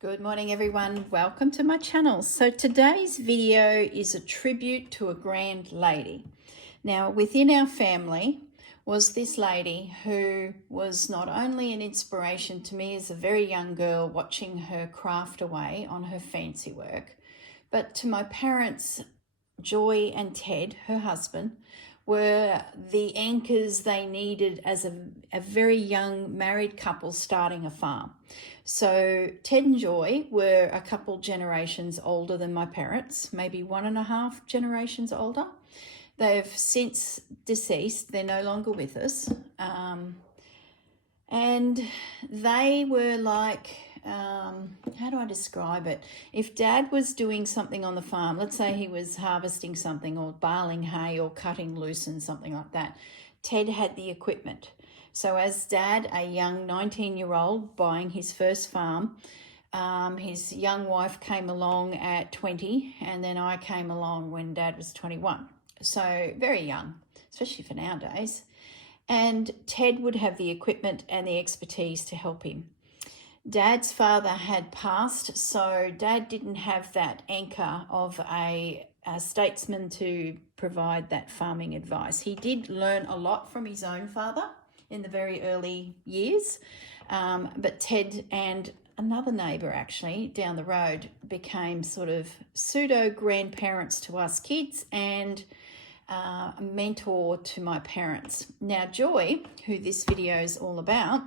Good morning everyone, welcome to my channel. So today's video is a tribute to a grand lady. Now within our family was this lady who was not only an inspiration to me as a very young girl watching her craft away on her fancy work, but to my parents, Joy and Ted, her husband, were the anchors they needed as a very young married couple starting a farm. So Ted and Joy were a couple generations older than my parents, maybe 1.5 generations older. They've since deceased, they're no longer with us. And they were like, how do I describe it? If Dad was doing something on the farm, let's say he was harvesting something or baling hay or cutting loose and something like that, Ted had the equipment. So as Dad, a young 19-year-old buying his first farm, his young wife came along at 20 and then I came along when Dad was 21. So very young, especially for nowadays. And Ted would have the equipment and the expertise to help him. Dad's father had passed, so Dad didn't have that anchor of a statesman to provide that farming advice. He did learn a lot from his own father in the very early years, but Ted and another neighbour actually down the road became sort of pseudo grandparents to us kids and a mentor to my parents. Now Joy, who this video is all about,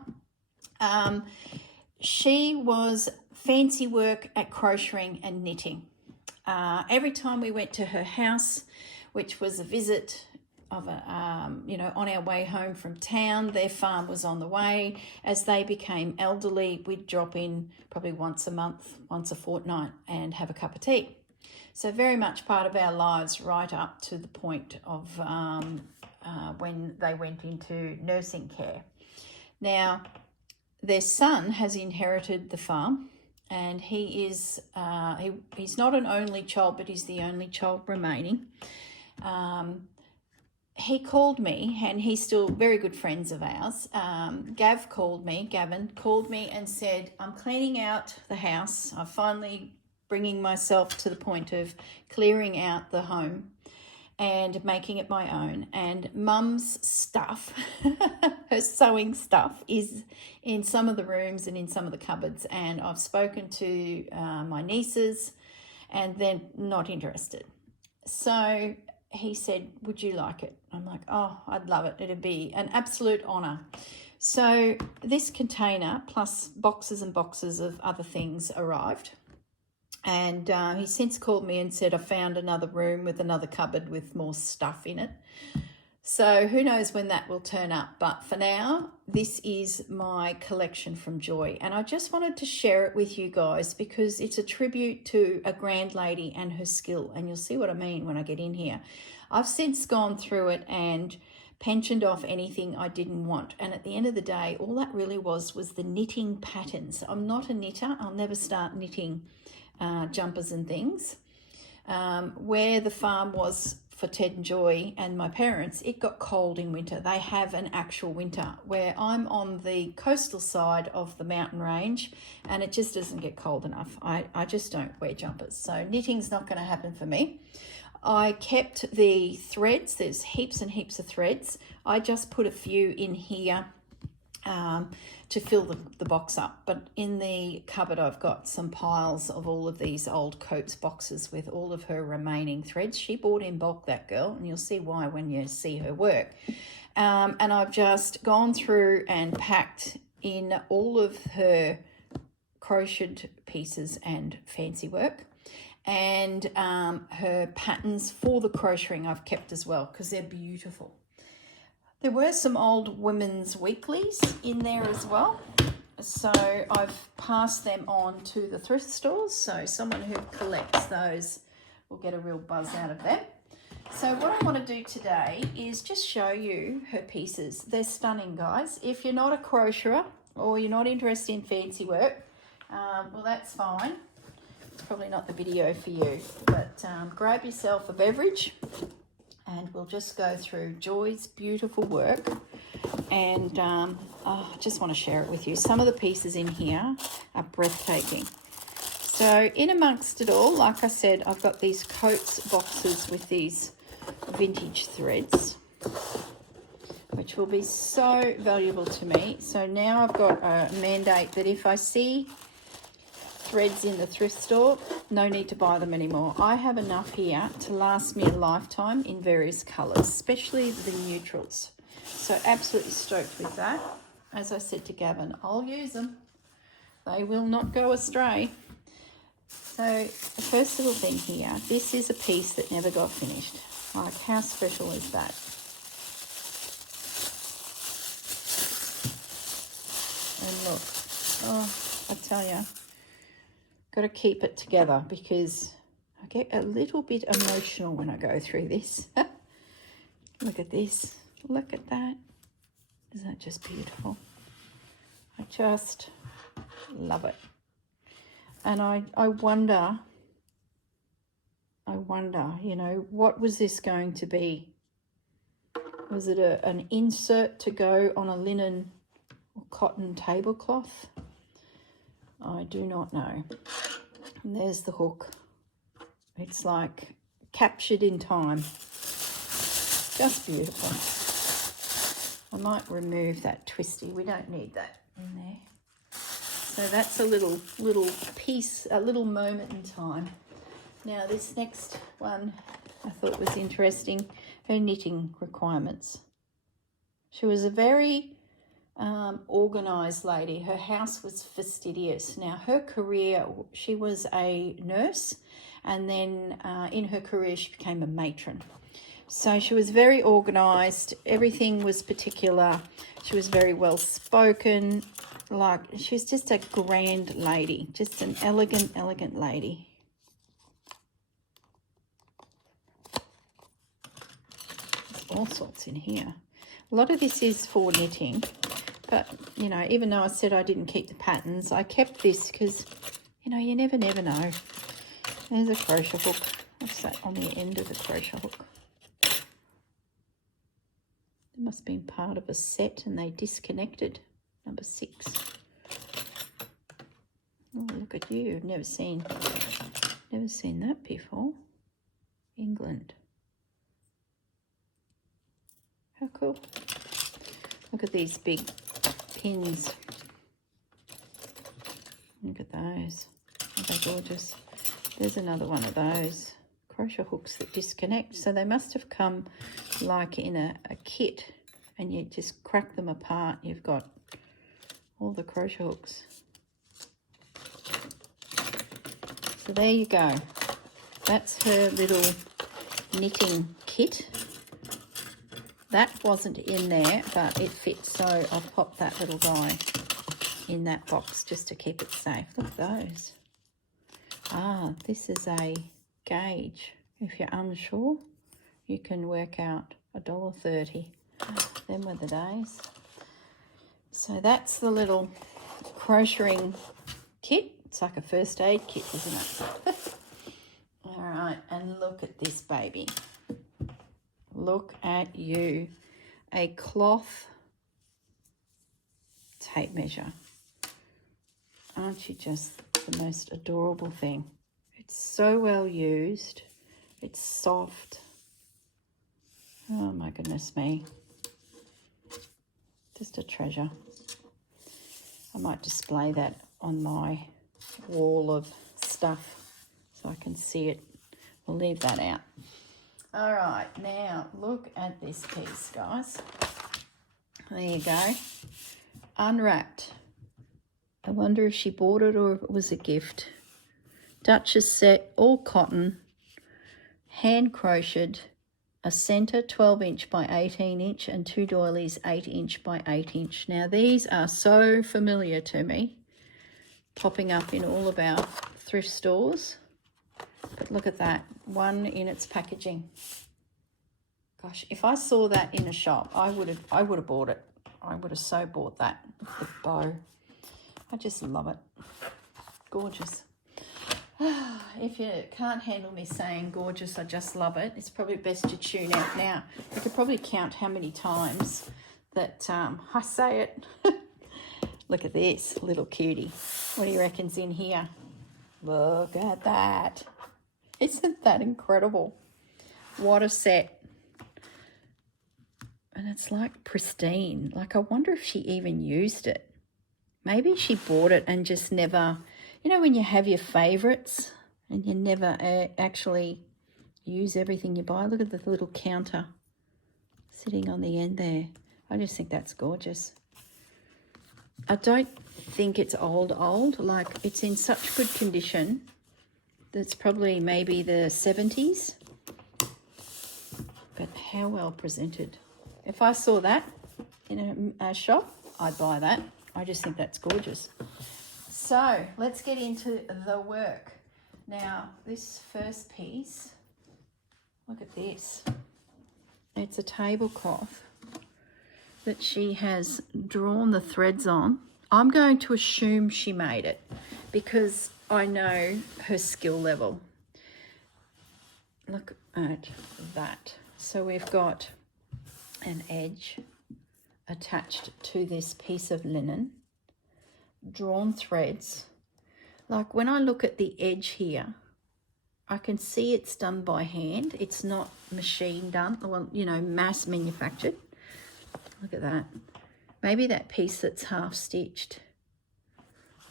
she was fancy work at crocheting and knitting. Every time we went to her house, which was a visit of on our way home from town, their farm was on the way. As they became elderly, we'd drop in probably once a month, once a fortnight, and have a cup of tea. So very much part of our lives right up to the point of when they went into nursing care. Now, their son has inherited the farm, and he is he's not an only child, but he's the only child remaining. He called me, and he's still very good friends of ours. Gavin called me and said, I'm cleaning out the house. I'm finally bringing myself to the point of clearing out the home and making it my own. And Mum's stuff, her sewing stuff, is in some of the rooms and in some of the cupboards. And I've spoken to my nieces and they're not interested. So he said, would you like it? I'm like, oh, I'd love it. It'd be an absolute honour. So this container plus boxes and boxes of other things arrived. And he's since called me and said, I found another room with another cupboard with more stuff in it. So who knows when that will turn up. But for now, this is my collection from Joy. And I just wanted to share it with you guys because it's a tribute to a grand lady and her skill. And you'll see what I mean when I get in here. I've since gone through it and pensioned off anything I didn't want. And at the end of the day, all that really was the knitting patterns. I'm not a knitter. I'll never start knitting jumpers and things. Where the farm was for Ted and Joy and my parents, it got cold in winter. They have an actual winter, where I'm on the coastal side of the mountain range and it just doesn't get cold enough. I just don't wear jumpers. So knitting's not going to happen for me. I kept the threads. There's heaps and heaps of threads. I just put a few in here to fill the box up, but in the cupboard I've got some piles of all of these old Coates boxes with all of her remaining threads. She bought in bulk, that girl, and you'll see why when you see her work. And I've just gone through and packed in all of her crocheted pieces and fancy work, and her patterns for the crocheting I've kept as well because they're beautiful. There were some old women's weeklies in there as well. So I've passed them on to the thrift stores. So someone who collects those will get a real buzz out of them. So what I want to do today is just show you her pieces. They're stunning, guys. If you're not a crocheter or you're not interested in fancy work, well, that's fine. It's probably not the video for you. But grab yourself a beverage, and we'll just go through Joy's beautiful work. And I just want to share it with you. Some of the pieces in here are breathtaking. So in amongst it all, like I said, I've got these Coats boxes with these vintage threads, which will be so valuable to me. So now I've got a mandate that if I see threads in the thrift store, no need to buy them anymore. I have enough here to last me a lifetime in various colours, especially the neutrals. So absolutely stoked with that. As I said to Gavin, I'll use them. They will not go astray. So the first little thing here, this is a piece that never got finished. Like, how special is that? And look, oh, I tell you, got to keep it together because I get a little bit emotional when I go through this. Look at this. Look at that. Isn't that just beautiful? I just love it. And I wonder, you know, what was this going to be? Was it an insert to go on a linen or cotton tablecloth? I do not know. And there's the hook. It's like captured in time. Just beautiful. I might remove that twisty. We don't need that in there. So that's a little piece, a little moment in time. Now this next one I thought was interesting. Her knitting requirements. She was a very organised lady. Her house was fastidious. Now her career, she was a nurse, and then in her career she became a matron. So she was very organised. Everything was particular. She was very well spoken. Like, she was just a grand lady, just an elegant lady. There's all sorts in here. A lot of this is for knitting, but, you know, even though I said I didn't keep the patterns, I kept this because, you know, you never know. There's a crochet hook. What's that on the end of the crochet hook? It must have been part of a set and they disconnected. Number 6. Oh, look at you. I've never seen that before. England. How cool. Look at these big pins. Look at those. Aren't they gorgeous? There's another one of those crochet hooks that disconnect. So they must have come like in a kit, and you just crack them apart. You've got all the crochet hooks. So there you go. That's her little knitting kit. That wasn't in there, but it fits, so I've popped that little guy in that box just to keep it safe. Look at those. Ah, this is a gauge. If you're unsure, you can work out $1.30. Them were the days. So that's the little crocheting kit. It's like a first aid kit, isn't it? All right, and look at this baby. Look at you. A cloth tape measure. Aren't you just the most adorable thing? It's so well used. It's soft. Oh my goodness me. Just a treasure. I might display that on my wall of stuff so I can see it. We'll leave that out. All right, now look at this piece, guys. There you go. Unwrapped. I wonder if she bought it or if it was a gift. Duchess set, all cotton, hand crocheted, a centre 12-inch by 18-inch and 2 doilies 8-inch by 8-inch. Now these are so familiar to me, popping up in all of our thrift stores. But look at that, one in its packaging. Gosh, if I saw that in a shop, I would have bought it. I would have so bought that with the bow. I just love it. Gorgeous. If you can't handle me saying gorgeous, I just love it, it's probably best to tune out now. You could probably count how many times that I say it. Look at this little cutie. What do you reckon's in here? Look at that. Isn't that incredible? What a set. And it's like pristine. Like, I wonder if she even used it. Maybe she bought it and just never, you know, when you have your favorites and you never actually use everything you buy. Look at the little counter sitting on the end there. I just think that's gorgeous. I don't think it's old. Like, it's in such good condition. That's probably maybe the 70s. But how well presented. If I saw that in a shop, I'd buy that. I just think that's gorgeous. So let's get into the work. Now, this first piece, look at this. It's a tablecloth that she has drawn the threads on. I'm going to assume she made it because I know her skill level. Look at that. So we've got an edge attached to this piece of linen, drawn threads. Like, when I look at the edge here, I can see it's done by hand. It's not machine done, well, you know, mass manufactured. Look at that. Maybe that piece that's half stitched.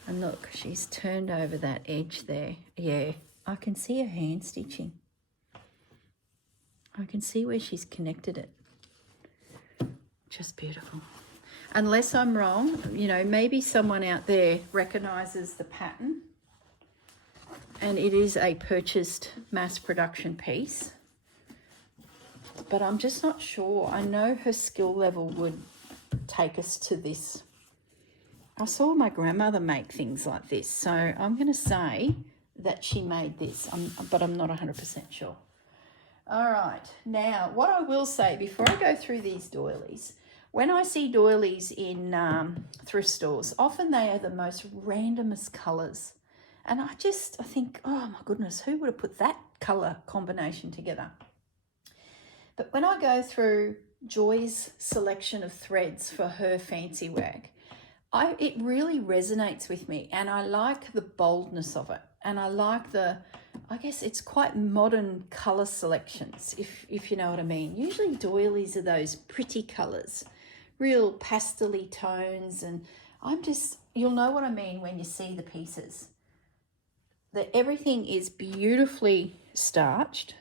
And look, she's turned over that edge there. Yeah, I can see her hand stitching. I can see where she's connected it. Just beautiful. Unless I'm wrong, you know, maybe someone out there recognises the pattern and it is a purchased mass production piece. But I'm just not sure. I know her skill level would take us to this. I saw my grandmother make things like this, so I'm going to say that she made this, but I'm not 100% sure. All right, now what I will say before I go through these doilies, when I see doilies in thrift stores, often they are the most randomest colours. And I think, oh my goodness, who would have put that colour combination together? But when I go through Joy's selection of threads for her fancy work, it really resonates with me, and I like the boldness of it. And I like I guess it's quite modern colour selections, if you know what I mean. Usually doilies are those pretty colours, real pastel-y tones, and you'll know what I mean when you see the pieces. That everything is beautifully starched,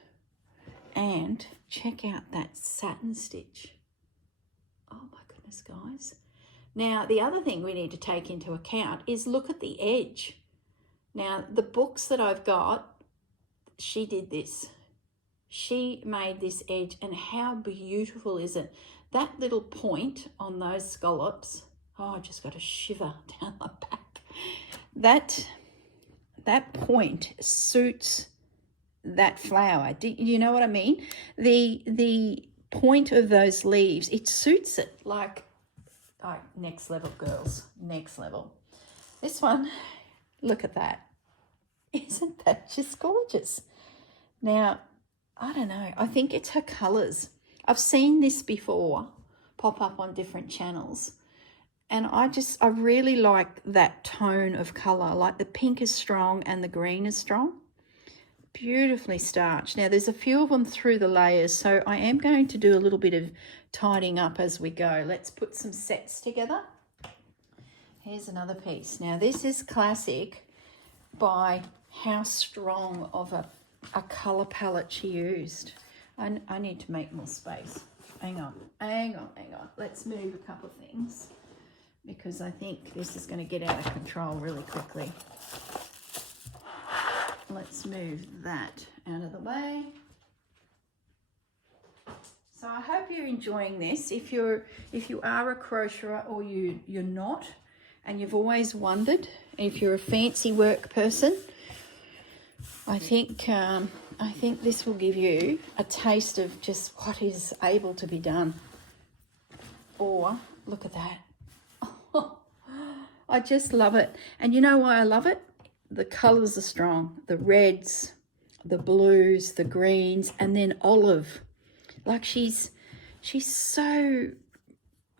and check out that satin stitch. Oh my goodness, guys. Now, the other thing we need to take into account is look at the edge. Now, the books that I've got, she did this. She made this edge, and how beautiful is it? That little point on those scallops, oh, I just got a shiver down my back. That point suits that flower. Do you know what I mean? The point of those leaves, it suits it like next level, girls, next level. This one, look at that. Isn't that just gorgeous? Now, I don't know. I think it's her colours. I've seen this before pop up on different channels. And I really like that tone of colour. Like the pink is strong and the green is strong. Beautifully starched. Now, there's a few of them through the layers, so I am going to do a little bit of tidying up as we go. Let's put some sets together. Here's another piece. Now, this is classic by how strong of a colour palette she used. I need to make more space. Hang on. Let's move a couple of things because I think this is going to get out of control really quickly. Let's move that out of the way. So I hope you're enjoying this. If you are a crocheter or you're not, and you've always wondered if you're a fancy work person, I think this will give you a taste of just what is able to be done. Or look at that. I just love it. And you know why I love it? The colours are strong. The reds, the blues, the greens, and then olive. Like she's so,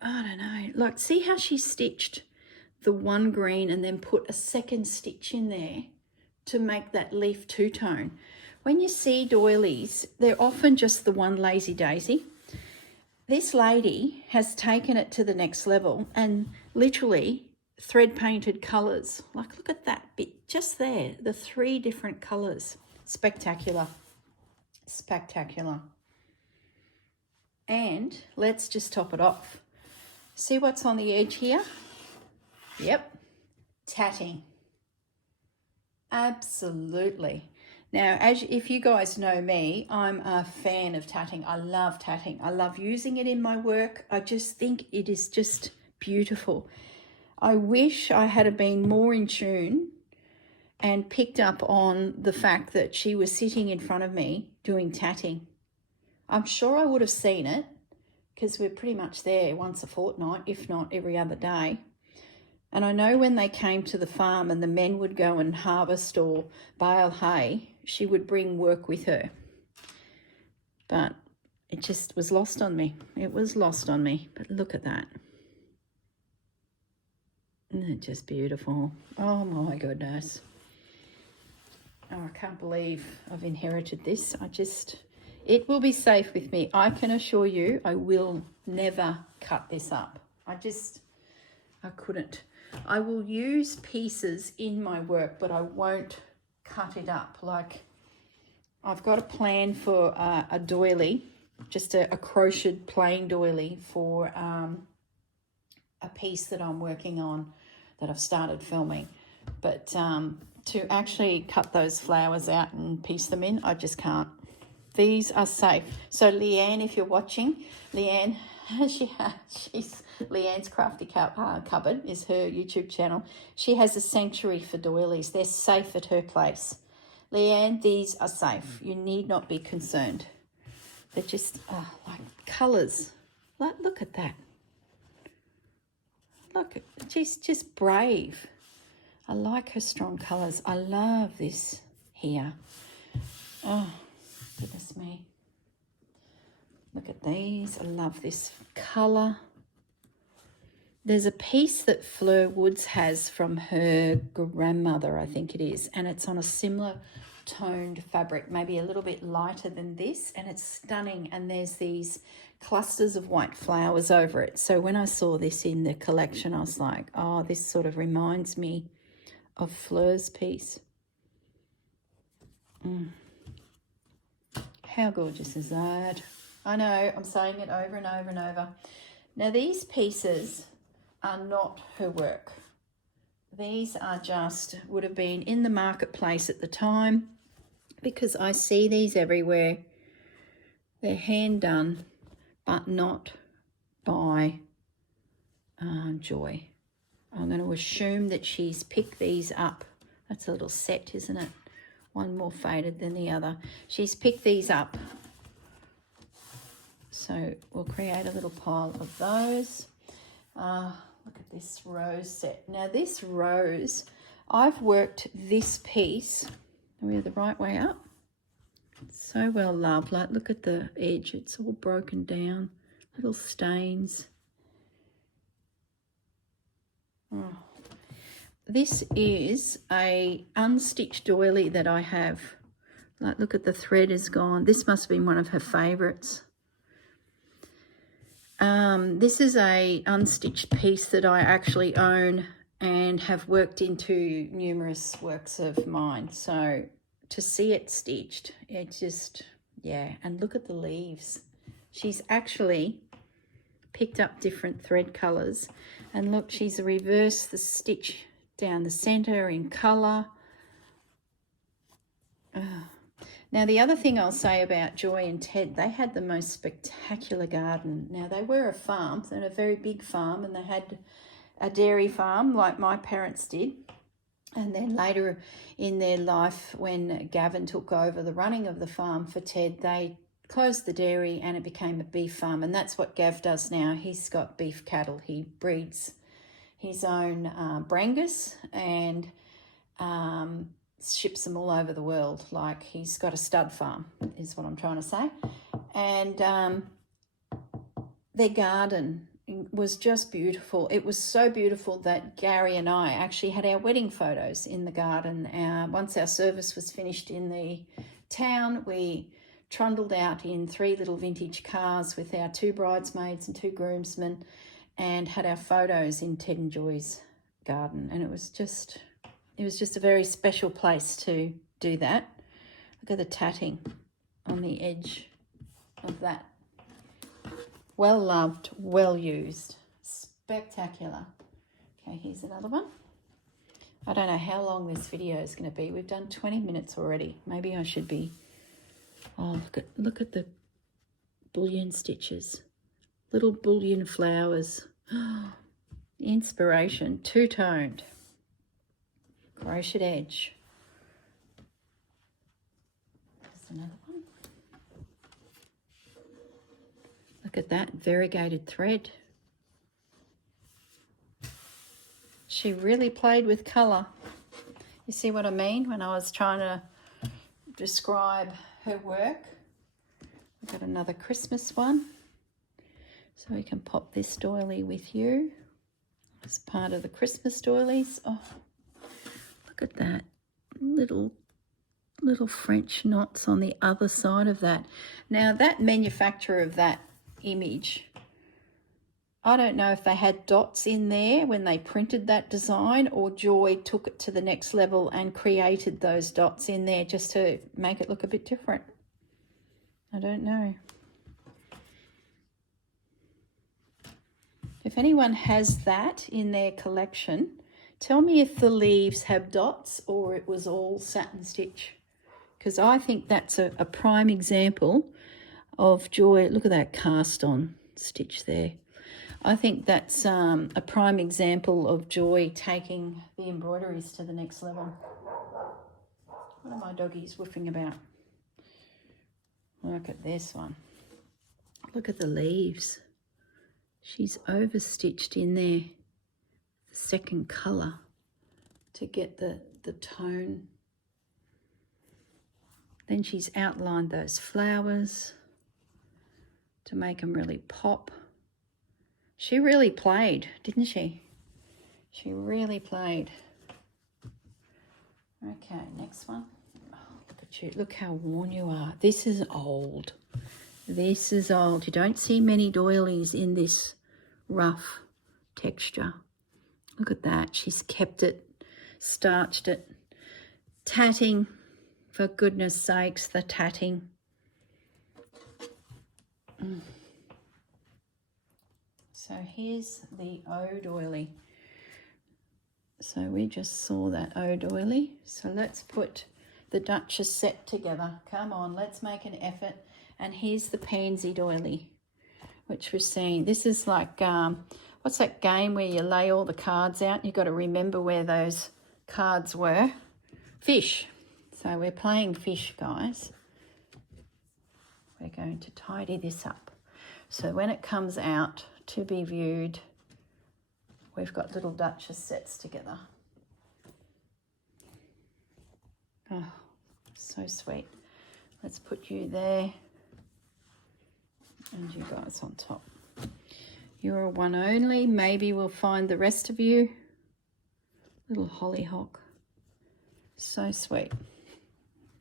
I don't know. Like, see how she stitched the one green and then put a second stitch in there to make that leaf two-tone. When you see doilies, they're often just the one lazy daisy. This lady has taken it to the next level and literally thread painted colours. Like, look at that bit just there, the 3 different colours. Spectacular, spectacular. And let's just top it off. See what's on the edge here? Yep, tatting. Absolutely. Now, if you guys know me, I'm a fan of tatting. I love tatting. I love using it in my work. I just think it is just beautiful. I wish I had been more in tune and picked up on the fact that she was sitting in front of me doing tatting. I'm sure I would have seen it because we're pretty much there once a fortnight, if not every other day. And I know when they came to the farm and the men would go and harvest or bale hay, she would bring work with her. But it just was lost on me. It was lost on me. But look at that. Isn't it just beautiful? Oh my goodness. Oh, I can't believe I've inherited this. It will be safe with me. I can assure you I will never cut this up. I couldn't. I will use pieces in my work, but I won't cut it up. Like, I've got a plan for a doily, just a crocheted plain doily for a piece that I'm working on that I've started filming. But to actually cut those flowers out and piece them in, I just can't. These are safe. So Leanne, if you're watching, Leanne, she's Leanne's Crafty Cupboard is her YouTube channel. She has a sanctuary for doilies. They're safe at her place. Leanne, these are safe. You need not be concerned. They're just like colours. Look at that. Look, she's just brave. I like her strong colours. I love this here. Oh, goodness me. Look at these. I love this colour. There's a piece that Fleur Woods has from her grandmother, I think it is, and it's on a similar toned fabric, maybe a little bit lighter than this, and it's stunning, and there's these clusters of white flowers over it. So when I saw this in the collection, I was like, oh, this sort of reminds me of Fleur's piece. How gorgeous is that? I know, I'm saying it over and over and over. Now, these pieces are not her work. These are just, would have been in the marketplace at the time, because I see these everywhere. They're hand done, but not by Joy. I'm going to assume that she's picked these up. That's a little set, isn't it? One more faded than the other. She's picked these up. So we'll create a little pile of those. Look at this rose set. Now this rose, I've worked this piece. Are we the right way up? It's so well loved. Like, look at the edge. It's all broken down. Little stains. Oh. This is a unstitched doily that I have. Like, look at the thread is gone. This must have been one of her favourites. This is a unstitched piece that I actually own and have worked into numerous works of mine. So to see it stitched, it just, yeah. And look at the leaves. She's actually picked up different thread colours. And look, she's reversed the stitch down the centre in colour. Now, the other thing I'll say about Joy and Ted, they had the most spectacular garden. Now, they were a farm, and a very big farm, and they had a dairy farm like my parents did. And then later in their life, when Gavin took over the running of the farm for Ted, they closed the dairy and it became a beef farm. And that's what Gav does now. He's got beef cattle. He breeds his own Brangus and ships them all over the world. Like, he's got a stud farm, is what I'm trying to say. And their garden was just beautiful. It was so beautiful that Gary and I actually had our wedding photos in the garden. Once our service was finished in the town, we trundled out in 3 little vintage cars with our 2 bridesmaids and 2 groomsmen and had our photos in Ted and Joy's garden. And it was just a very special place to do that. Look at the tatting on the edge of that. Well loved, well used, spectacular. Okay, here's another one. I don't know how long this video is going to be. We've done 20 minutes already. Maybe I should be... Oh, look at the bullion stitches. Little bullion flowers. Inspiration, two-toned. Crocheted edge. There's another one. Look at that, variegated thread. She really played with colour. You see what I mean when I was trying to describe her work? We've got another Christmas one. So we can pop this doily with you as part of the Christmas doilies. Oh, look at that. Little French knots on the other side of that. Now that manufacturer of that image, I don't know if they had dots in there when they printed that design, or Joy took it to the next level and created those dots in there just to make it look a bit different. I don't know. If anyone has that in their collection, tell me if the leaves have dots or it was all satin stitch, because I think that's a prime example of Joy. Look at that cast on stitch there. I think that's a prime example of Joy taking the embroideries to the next level. What are my doggies woofing about? Look at this one. Look at the leaves. She's overstitched in there the second colour to get the tone. Then she's outlined those flowers to make them really pop. She really played, didn't she? She really played. Okay, next one. Oh, look at you. Look how worn you are. This is old. This is old. You don't see many doilies in this rough texture. Look at that. She's kept it, starched it. Tatting, for goodness sakes, the tatting. So here's the O doily. So we just saw that O doily. So let's put the Duchess set together. Come on, let's make an effort. And here's the pansy doily, which we're seeing. This is like, what's that game where you lay all the cards out? You've got to remember where those cards were. Fish. So we're playing fish, guys. We're going to tidy this up. So when it comes out to be viewed, we've got little Duchess sets together. Oh, so sweet. Let's put you there and you guys on top. You're a one only. Maybe we'll find the rest of you. Little hollyhock. So sweet.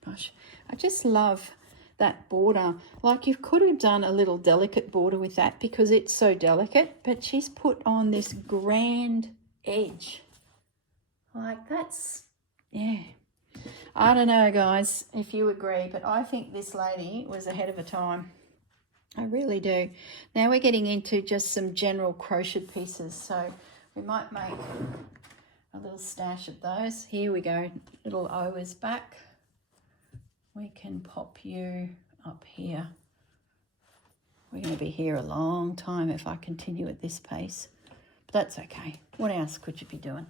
Gosh, I just love that border. Like, you could have done a little delicate border with that because it's so delicate, but she's put on this grand edge. Like, that's, yeah. I don't know, guys, if you agree, but I think this lady was ahead of her time. I really do. Now we're getting into just some general crocheted pieces, so we might make a little stash of those. Here we go. Little O is back. We can pop you up here. We're going to be here a long time if I continue at this pace. But that's okay. What else could you be doing?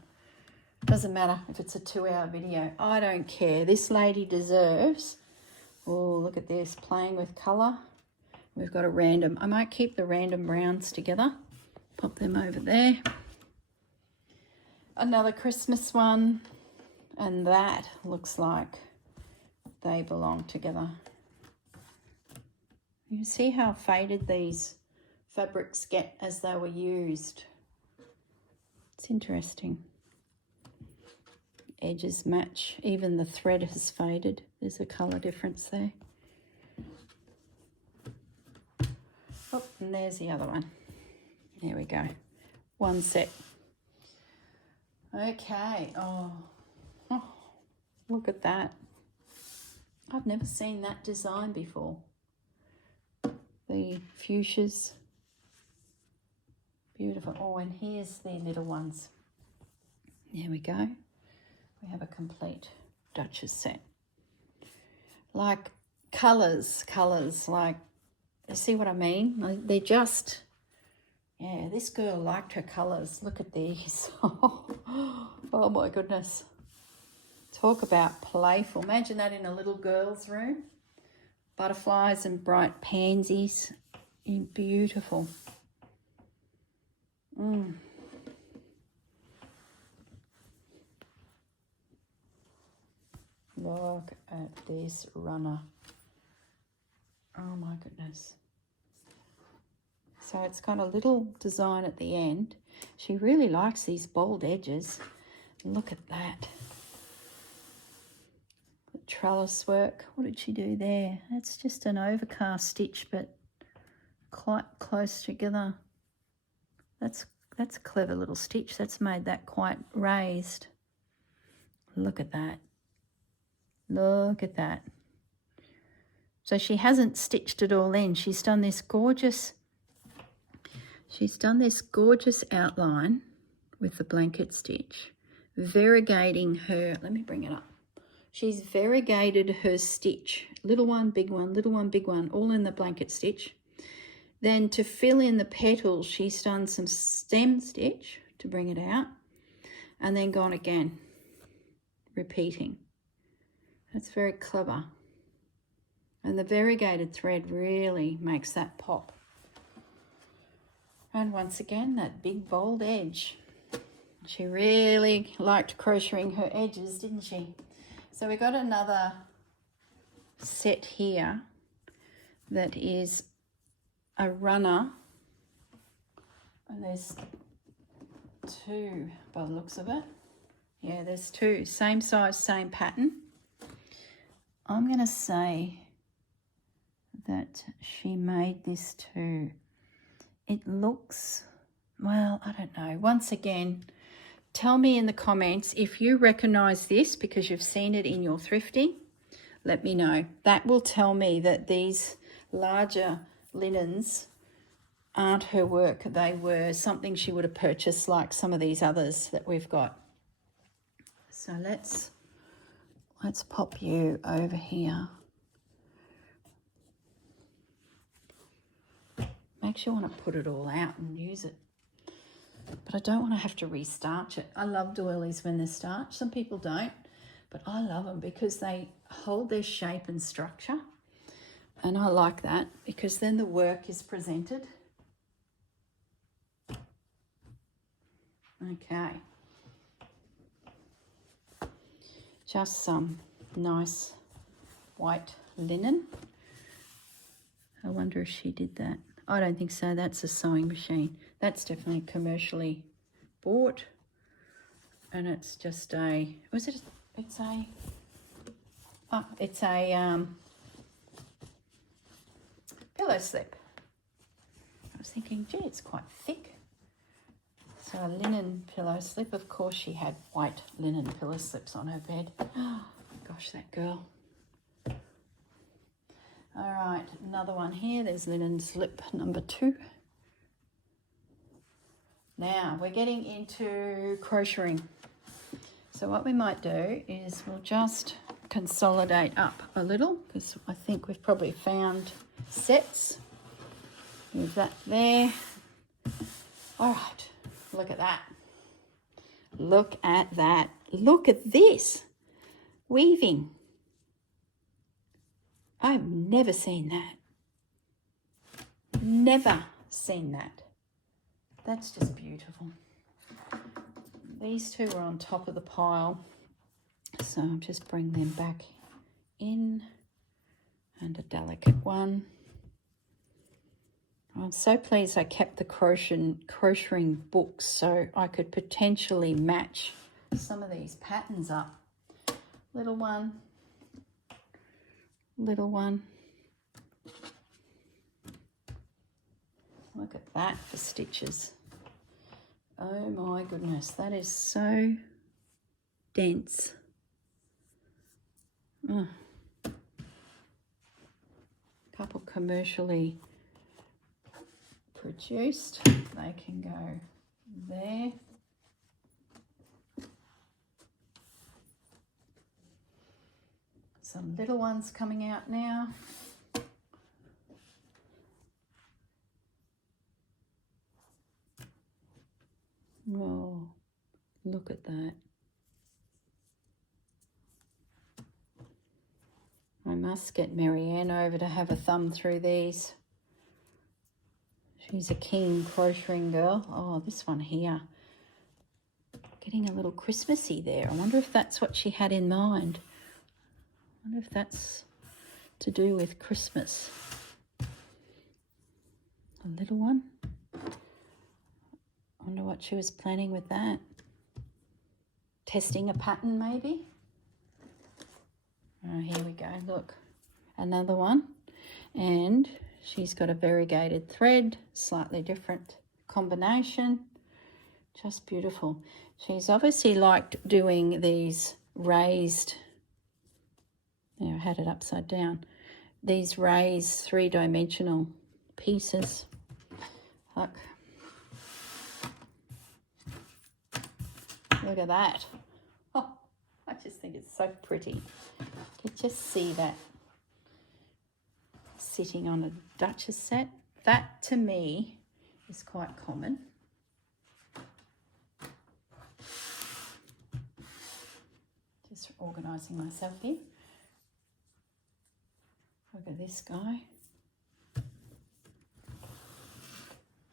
Doesn't matter if it's a 2-hour video. I don't care. This lady deserves... Oh, look at this. Playing with colour. We've got a random... I might keep the random browns together. Pop them over there. Another Christmas one. And that looks like they belong together. You see how faded these fabrics get as they were used. It's interesting. Edges match. Even the thread has faded. There's a colour difference there. Oh, and there's the other one. There we go. One set. Okay. Oh, look at that. I've never seen that design before. The fuchsias. Beautiful. Oh, and here's the little ones. There we go. We have a complete Duchess set. Like colours, like, you see what I mean? Like, they're just, yeah, this girl liked her colours. Look at these. Oh my goodness. Talk about playful. Imagine that in a little girl's room. Butterflies and bright pansies. Beautiful. Look at this runner. Oh my goodness. So it's got a little design at the end. She really likes these bold edges. Look at that. The trellis work. What did she do there? That's just an overcast stitch, but quite close together. That's a clever little stitch. That's made that quite raised. Look at that. Look at that. So she hasn't stitched it all in. She's done this gorgeous outline with the blanket stitch, variegating her, let me bring it up. She's variegated her stitch, little one, big one, little one, big one, all in the blanket stitch. Then to fill in the petals, she's done some stem stitch to bring it out, and then gone again, repeating. That's very clever. And the variegated thread really makes that pop. And once again, that big bold edge. She really liked crocheting her edges, didn't she? So we got another set here that is a runner. And there's two by the looks of it. Yeah, there's two. Same size, same pattern. I'm going to say that she made this too. It looks, well, I don't know. Once again, tell me in the comments if you recognise this because you've seen it in your thrifting. Let me know. That will tell me that these larger linens aren't her work. They were something she would have purchased, like some of these others that we've got. So let's pop you over here. Makes you want to put it all out and use it. But I don't want to have to restarch it. I love doilies when they're starched. Some people don't, but I love them because they hold their shape and structure. And I like that because then the work is presented. Okay. Just some nice white linen. I wonder if she did that. I don't think so. That's a sewing machine. That's definitely commercially bought. And it's just a, it's a pillow slip. I was thinking, gee, it's quite thick. So a linen pillow slip. Of course, she had white linen pillow slips on her bed. Oh, gosh, that girl. All right, another one here. There's linen slip number 2. Now, we're getting into crocheting. So what we might do is we'll just consolidate up a little because I think we've probably found sets. Move that there. All right, look at that. Look at that. Look at this. Weaving. I've never seen that. Never seen that. That's just beautiful. These two are on top of the pile. So I'll just bring them back in. And a delicate one. I'm so pleased I kept the crocheting books so I could potentially match some of these patterns up. Little one, little one. Look at that for stitches. Oh my goodness, that is so dense. Oh. Couple commercially produced. They can go there. Some little ones coming out now. Oh, look at that. I must get Marianne over to have a thumb through these. She's a keen crocheting girl. Oh, this one here. Getting a little Christmassy there. I wonder if that's what she had in mind. I wonder if that's to do with Christmas. A little one. I wonder what she was planning with that. Testing a pattern maybe. Oh, here we go, look. Another one. And she's got a variegated thread, slightly different combination. Just beautiful. She's obviously liked doing these raised, I had it upside down, these raised three-dimensional pieces. Look. Look at that. Oh, I just think it's so pretty. You just see that sitting on a Duchess set. That to me is quite common. Just organising myself here. Look at this guy.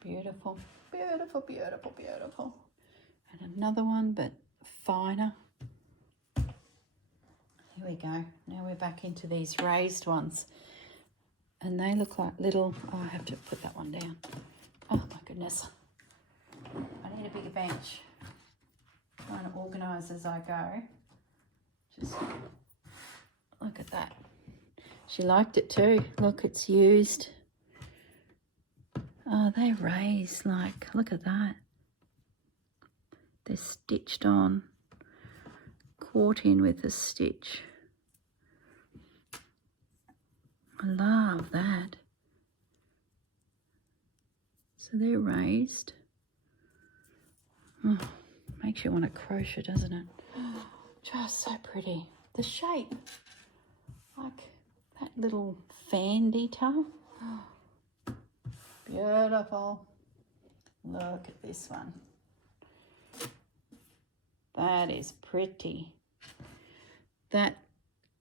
Beautiful, beautiful, beautiful, beautiful. And another one, but finer. Here we go. Now we're back into these raised ones. And they look like little... Oh, I have to put that one down. Oh, my goodness. I need a bigger bench. Trying to organise as I go. Just look at that. She liked it too. Look, it's used. Oh, they raise like... Look at that. They're stitched on, caught in with a stitch. I love that. So they're raised. Oh, makes you want to crochet, doesn't it? Just so pretty. The shape, like that little fan detail. Beautiful. Look at this one. That is pretty. That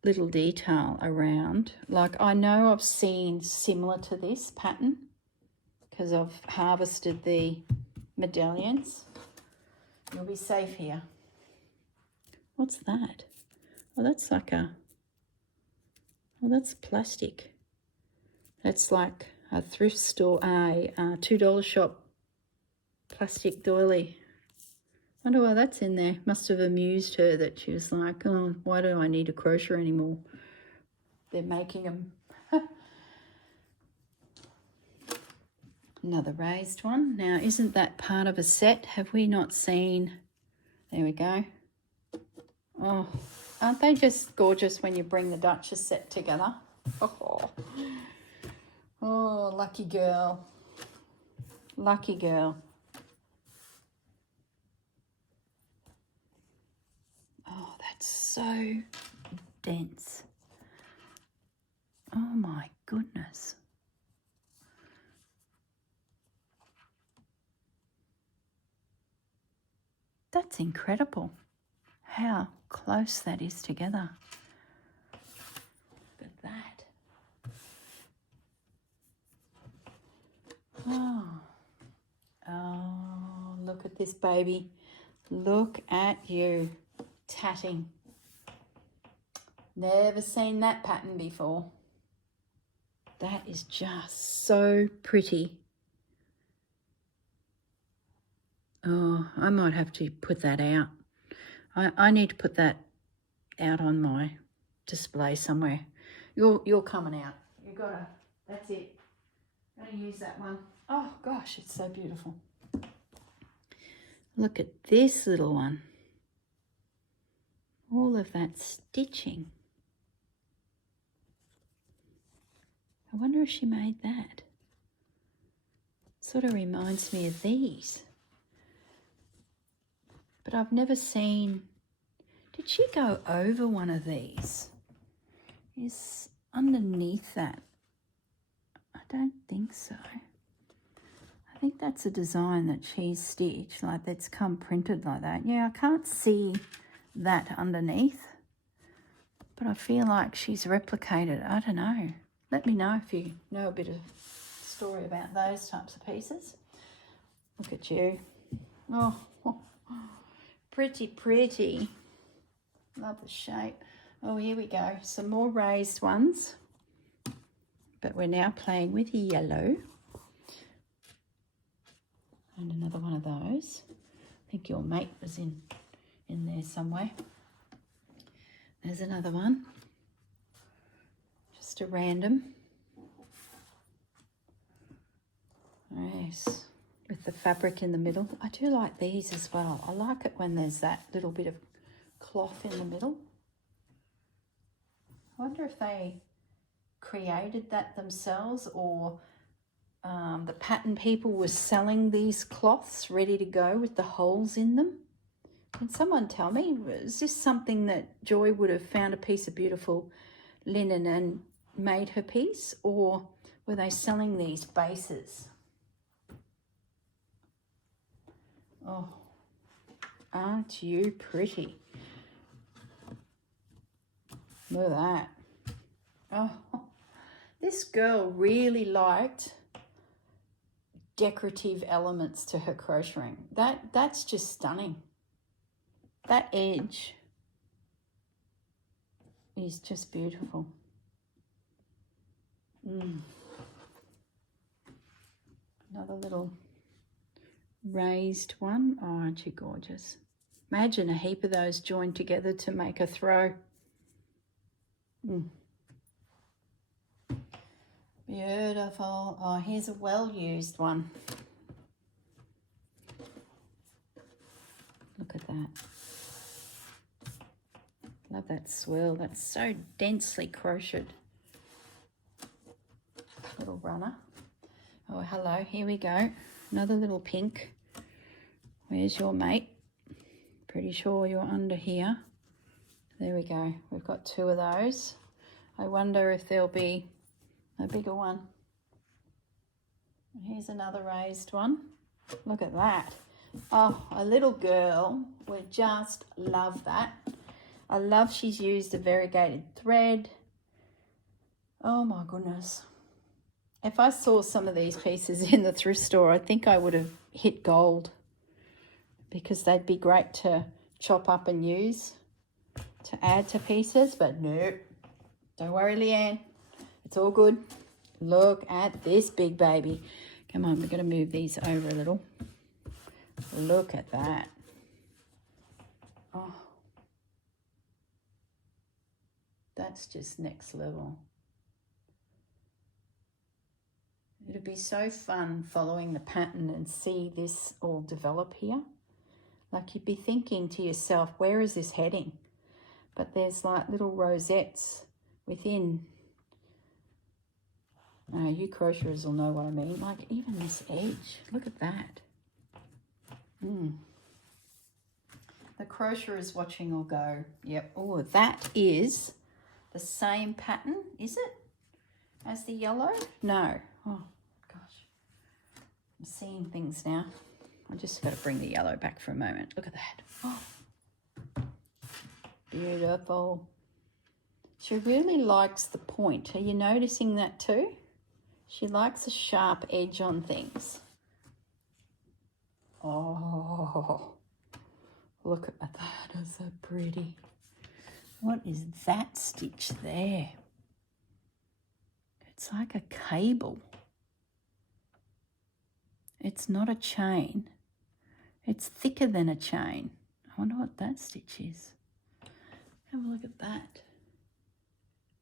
little detail around, like I know I've seen similar to this pattern because I've harvested the medallions. You'll be safe here. What's that? Oh, that's like a, well, that's plastic. That's like a thrift store, a $2 shop plastic doily. Wonder why that's in there. Must have amused her that she was like, oh, why do I need a crochet anymore? They're making them. Another raised one. Now, isn't that part of a set? Have we not seen? There we go. Oh, aren't they just gorgeous when you bring the Duchess set together? Oh, oh, lucky girl. Lucky girl. Oh, that's so dense. Oh my goodness. That's incredible how close that is together. Look at that. Oh, oh, look at this baby. Look at you tatting. Never seen that pattern before. That is just so pretty. Oh, I might have to put that out. I need to put that out on my display somewhere. You're coming out. You gotta. That's it. I'm gonna use that one. Oh gosh, it's so beautiful. Look at this little one. All of that stitching. I wonder if she made that. Sort of reminds me of these. But I've never seen... Did she go over one of these? Is underneath that? I don't think so. I think that's a design that she's stitched, like that's come printed like that. Yeah, I can't see that underneath, but I feel like she's replicated. I don't know. Let me know if you know a bit of story about those types of pieces. Look at you. Oh, pretty, pretty. Love the shape. Oh, here we go. Some more raised ones. But we're now playing with yellow. And another one of those. I think your mate was in there somewhere. There's another one. Just a random. Yes. With the fabric in the middle. I do like these as well. I like it when there's that little bit of cloth in the middle. I wonder if they created that themselves, or the pattern people were selling these cloths ready to go with the holes in them. Can someone tell me, is this something that Joy would have found a piece of beautiful linen and made her piece, or were they selling these bases? Oh, aren't you pretty? Look at that. Oh, this girl really liked decorative elements to her crocheting. That's just stunning. That edge is just beautiful. Another little raised one. Oh, aren't you gorgeous? Imagine a heap of those joined together to make a throw. Beautiful. Oh, here's a well-used one. Look at that. Love that swirl. That's so densely crocheted. Little runner. Oh, hello. Here we go. Another little pink. Where's your mate? Pretty sure you're under here. There we go. We've got two of those. I wonder if there'll be a bigger one. Here's another raised one. Look at that. Oh, a little girl would just love that. I love she's used a variegated thread. Oh my goodness. If I saw some of these pieces in the thrift store, I think I would have hit gold, because they'd be great to chop up and use to add to pieces. But nope. Don't worry, Leanne. It's all good. Look at this big baby. Come on, we're going to move these over a little. Look at that. Oh, that's just next level. It'd be so fun following the pattern and see this all develop here. Like, you'd be thinking to yourself, where is this heading? But there's like little rosettes within. You crocheters will know what I mean. Like, even this edge. Look at that. The crocheters watching will go, yep. Oh, that is the same pattern, is it, as the yellow? No. Oh, gosh. I'm seeing things now. I just got to bring the yellow back for a moment. Look at that. Oh, beautiful. She really likes the point. Are you noticing that too? She likes a sharp edge on things. Oh, look at that. It's so pretty. What is that stitch there? It's like a cable. It's not a chain. It's thicker than a chain. I wonder what that stitch is. Have a look at that.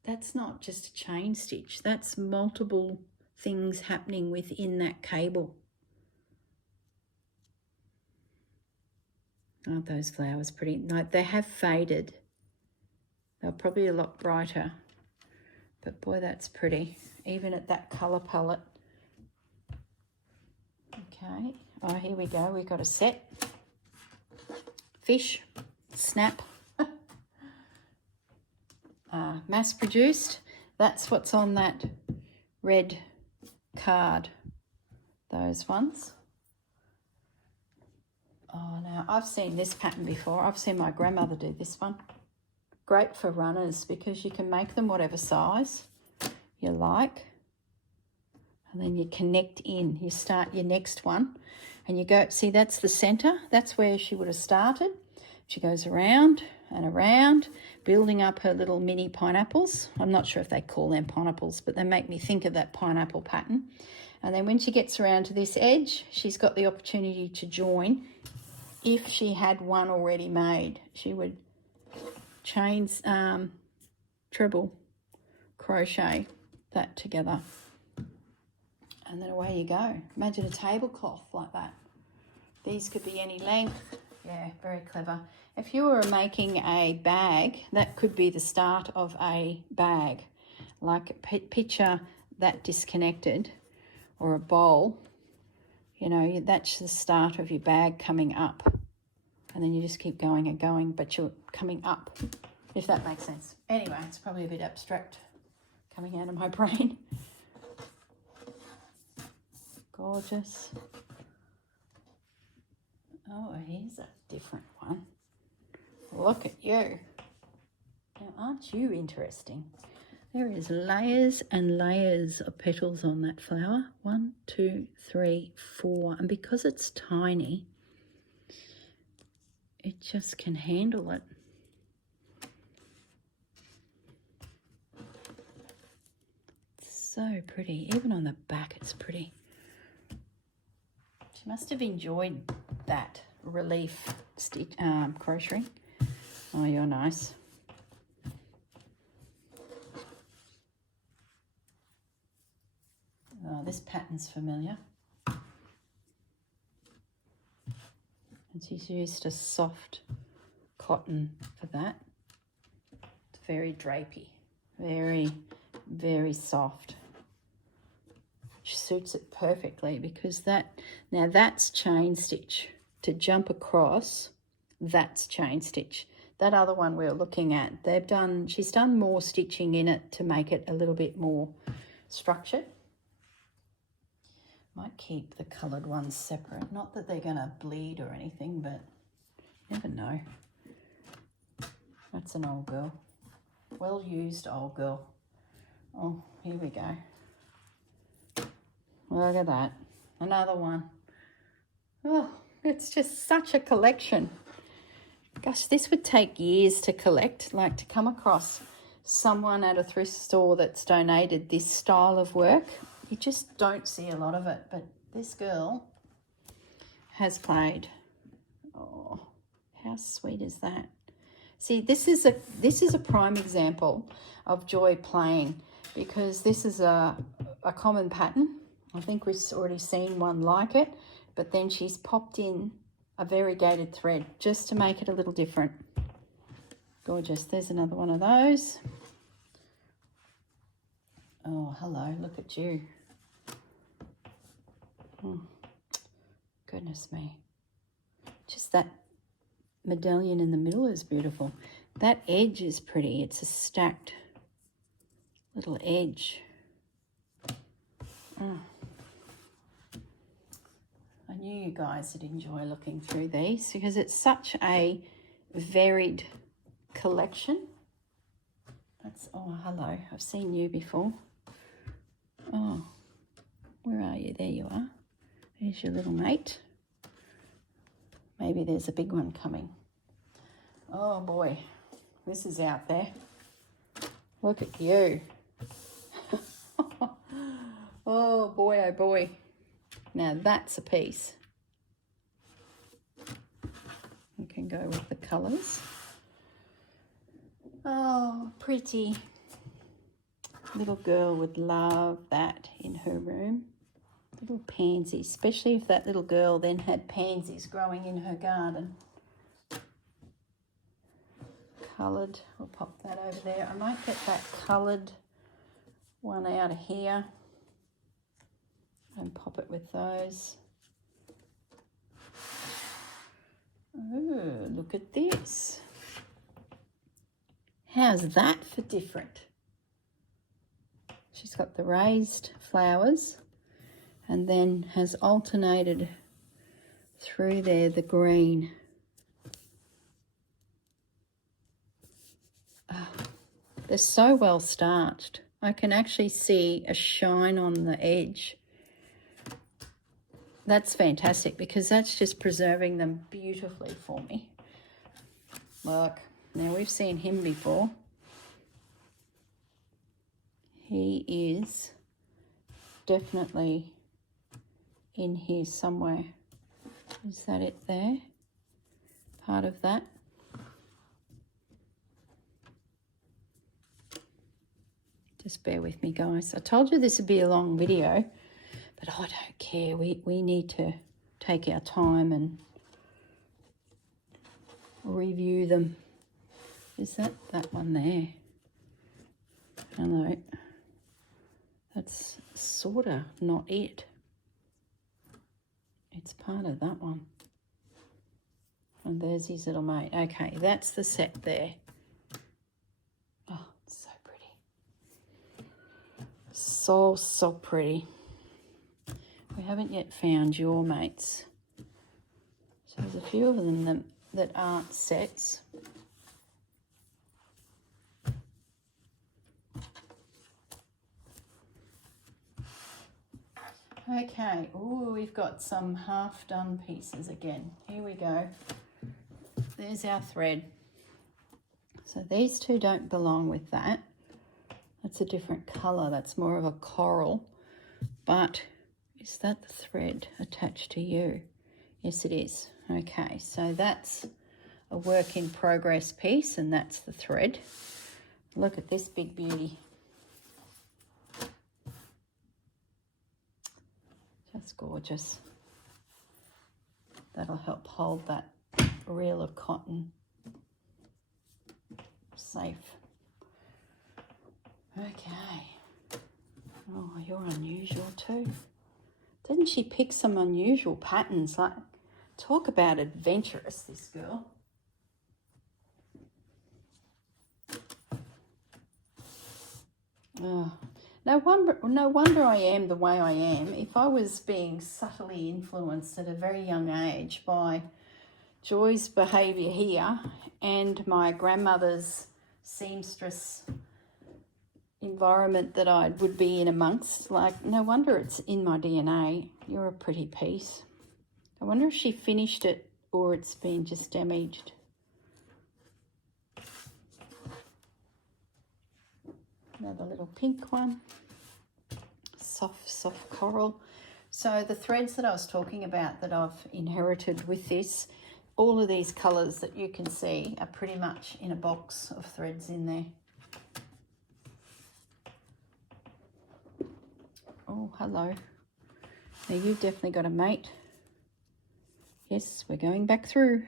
That's not just a chain stitch. That's multiple things happening within that cable. Aren't those flowers pretty? No, they have faded. They're probably a lot brighter. But boy, that's pretty. Even at that colour palette. Okay. Oh, here we go. We've got a set. Fish. Snap. Mass produced. That's what's on that red card. Those ones. Oh, now I've seen this pattern before. I've seen my grandmother do this one. Great for runners because you can make them whatever size you like. And then you connect in. You start your next one and you go, see, that's the center. That's where she would have started. She goes around and around, building up her little mini pineapples. I'm not sure if they call them pineapples, but they make me think of that pineapple pattern. And then when she gets around to this edge, she's got the opportunity to join. If she had one already made, she would chains, treble crochet that together. And then away you go. Imagine a tablecloth like that. These could be any length. Yeah, very clever. If you were making a bag, that could be the start of a bag. Like picture that disconnected, or a bowl. You know, that's the start of your bag coming up. And then you just keep going and going, but you're coming up, if that makes sense. Anyway, it's probably a bit abstract coming out of my brain. Gorgeous. Oh, here's a different one. Look at you. Now, aren't you interesting? There is layers and layers of petals on that flower. 1, 2, 3, 4. And because it's tiny, it just can handle it. It's so pretty. Even on the back, it's pretty. She must have enjoyed that relief stitch, crocheting. Oh, you're nice. Oh, this pattern's familiar. And she's used a soft cotton for that. It's very drapey, very, very soft. Which suits it perfectly because that, now that's chain stitch. To jump across, that's chain stitch. That other one we're looking at, she's done more stitching in it to make it a little bit more structured. Might keep the coloured ones separate. Not that they're going to bleed or anything, but you never know. That's an old girl. Well used old girl. Oh, here we go. Look at that. Another one. Oh, it's just such a collection. Gosh, this would take years to collect, like to come across someone at a thrift store that's donated this style of work. You just don't see a lot of it, but this girl has played. Oh, how sweet is that? See, this is a prime example of Joy playing because this is a common pattern. I think we've already seen one like it, but then she's popped in a variegated thread just to make it a little different. Gorgeous. There's another one of those. Oh, hello. Look at you. Oh, goodness me. Just that medallion in the middle is beautiful. That edge is pretty. It's a stacked little edge. Oh. I knew you guys would enjoy looking through these because it's such a varied collection. That's, oh, hello. I've seen you before. Oh, where are you? There you are. There's your little mate. Maybe there's a big one coming. Oh boy, this is out there. Look at you. Oh boy, oh boy. Now that's a piece. can go with the colours. Oh, pretty. Little girl would love that in her room. Little pansies, especially if that little girl then had pansies growing in her garden. Coloured, we'll pop that over there. I might get that coloured one out of here and pop it with those. Oh, look at this. How's that for different? She's got the raised flowers and then has alternated through there the green. Oh, they're so well starched. I can actually see a shine on the edge. That's fantastic because that's just preserving them beautifully for me. Look, now we've seen him before. He is definitely in here somewhere. Is that it there? Part of that? Just bear with me, guys. I told you this would be a long video, but I don't care. We need to take our time and review them. Is that one there? Hello. That's sort of not it. It's part of that one. And there's his little mate. Okay, that's the set there. Oh, it's so pretty. So pretty. We haven't yet found your mates. So there's a few of them that aren't sets. Okay, oh, we've got some half done pieces again. Here we go. There's our thread. So these two don't belong with that. That's a different colour. That's more of a coral. But is that the thread attached to you? Yes, it is. Okay, so that's a work in progress piece and that's the thread. Look at this big beauty. Just gorgeous. That'll help hold that reel of cotton safe. Okay. Oh, you're unusual too. Didn't she pick some unusual patterns? Like, talk about adventurous, this girl. Oh, no wonder I am the way I am. If I was being subtly influenced at a very young age by Joy's behaviour here and my grandmother's seamstress environment that I would be in amongst, like, no wonder it's in my DNA. You're a pretty piece. I wonder if she finished it or it's been just damaged. Another little pink one. Soft coral. So the threads that I was talking about that I've inherited with this, all of these colours that you can see are pretty much in a box of threads in there. Oh, hello. Now you've definitely got a mate. Yes, we're going back through.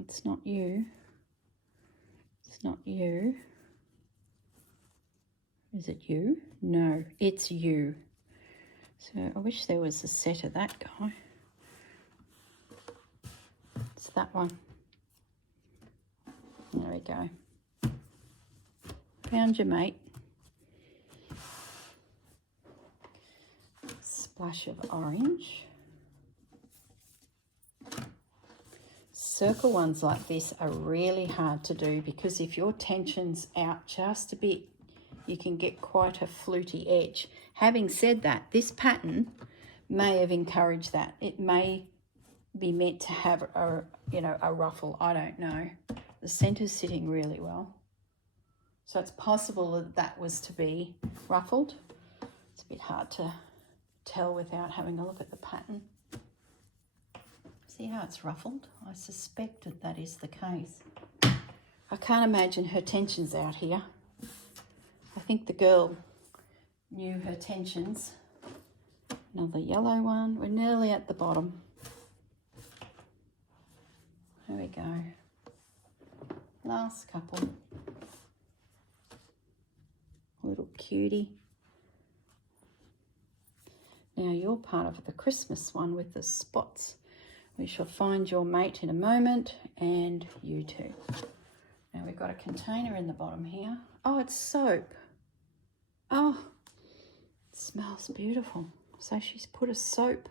It's not you. It's not you. Is it you? No, it's you. So I wish there was a set of that guy. It's that one. There we go. Found your mate. Splash of orange. Circle ones like this are really hard to do because if your tension's out just a bit, you can get quite a fluty edge. Having said that, this pattern may have encouraged that. It may be meant to have a ruffle. I don't know. The center's sitting really well. So it's possible that that was to be ruffled. It's a bit hard to tell without having a look at the pattern. Is See how it's ruffled? I suspect that that is the case. I can't imagine her tension's out here. I think the girl knew her tensions. Another yellow one. We're nearly at the bottom. There we go. Last couple. Little cutie. Now you're part of the Christmas one with the spots. We shall find your mate in a moment, and you too. Now we've got a container in the bottom here. Oh, it's soap. Oh, it smells beautiful. So she's put a soap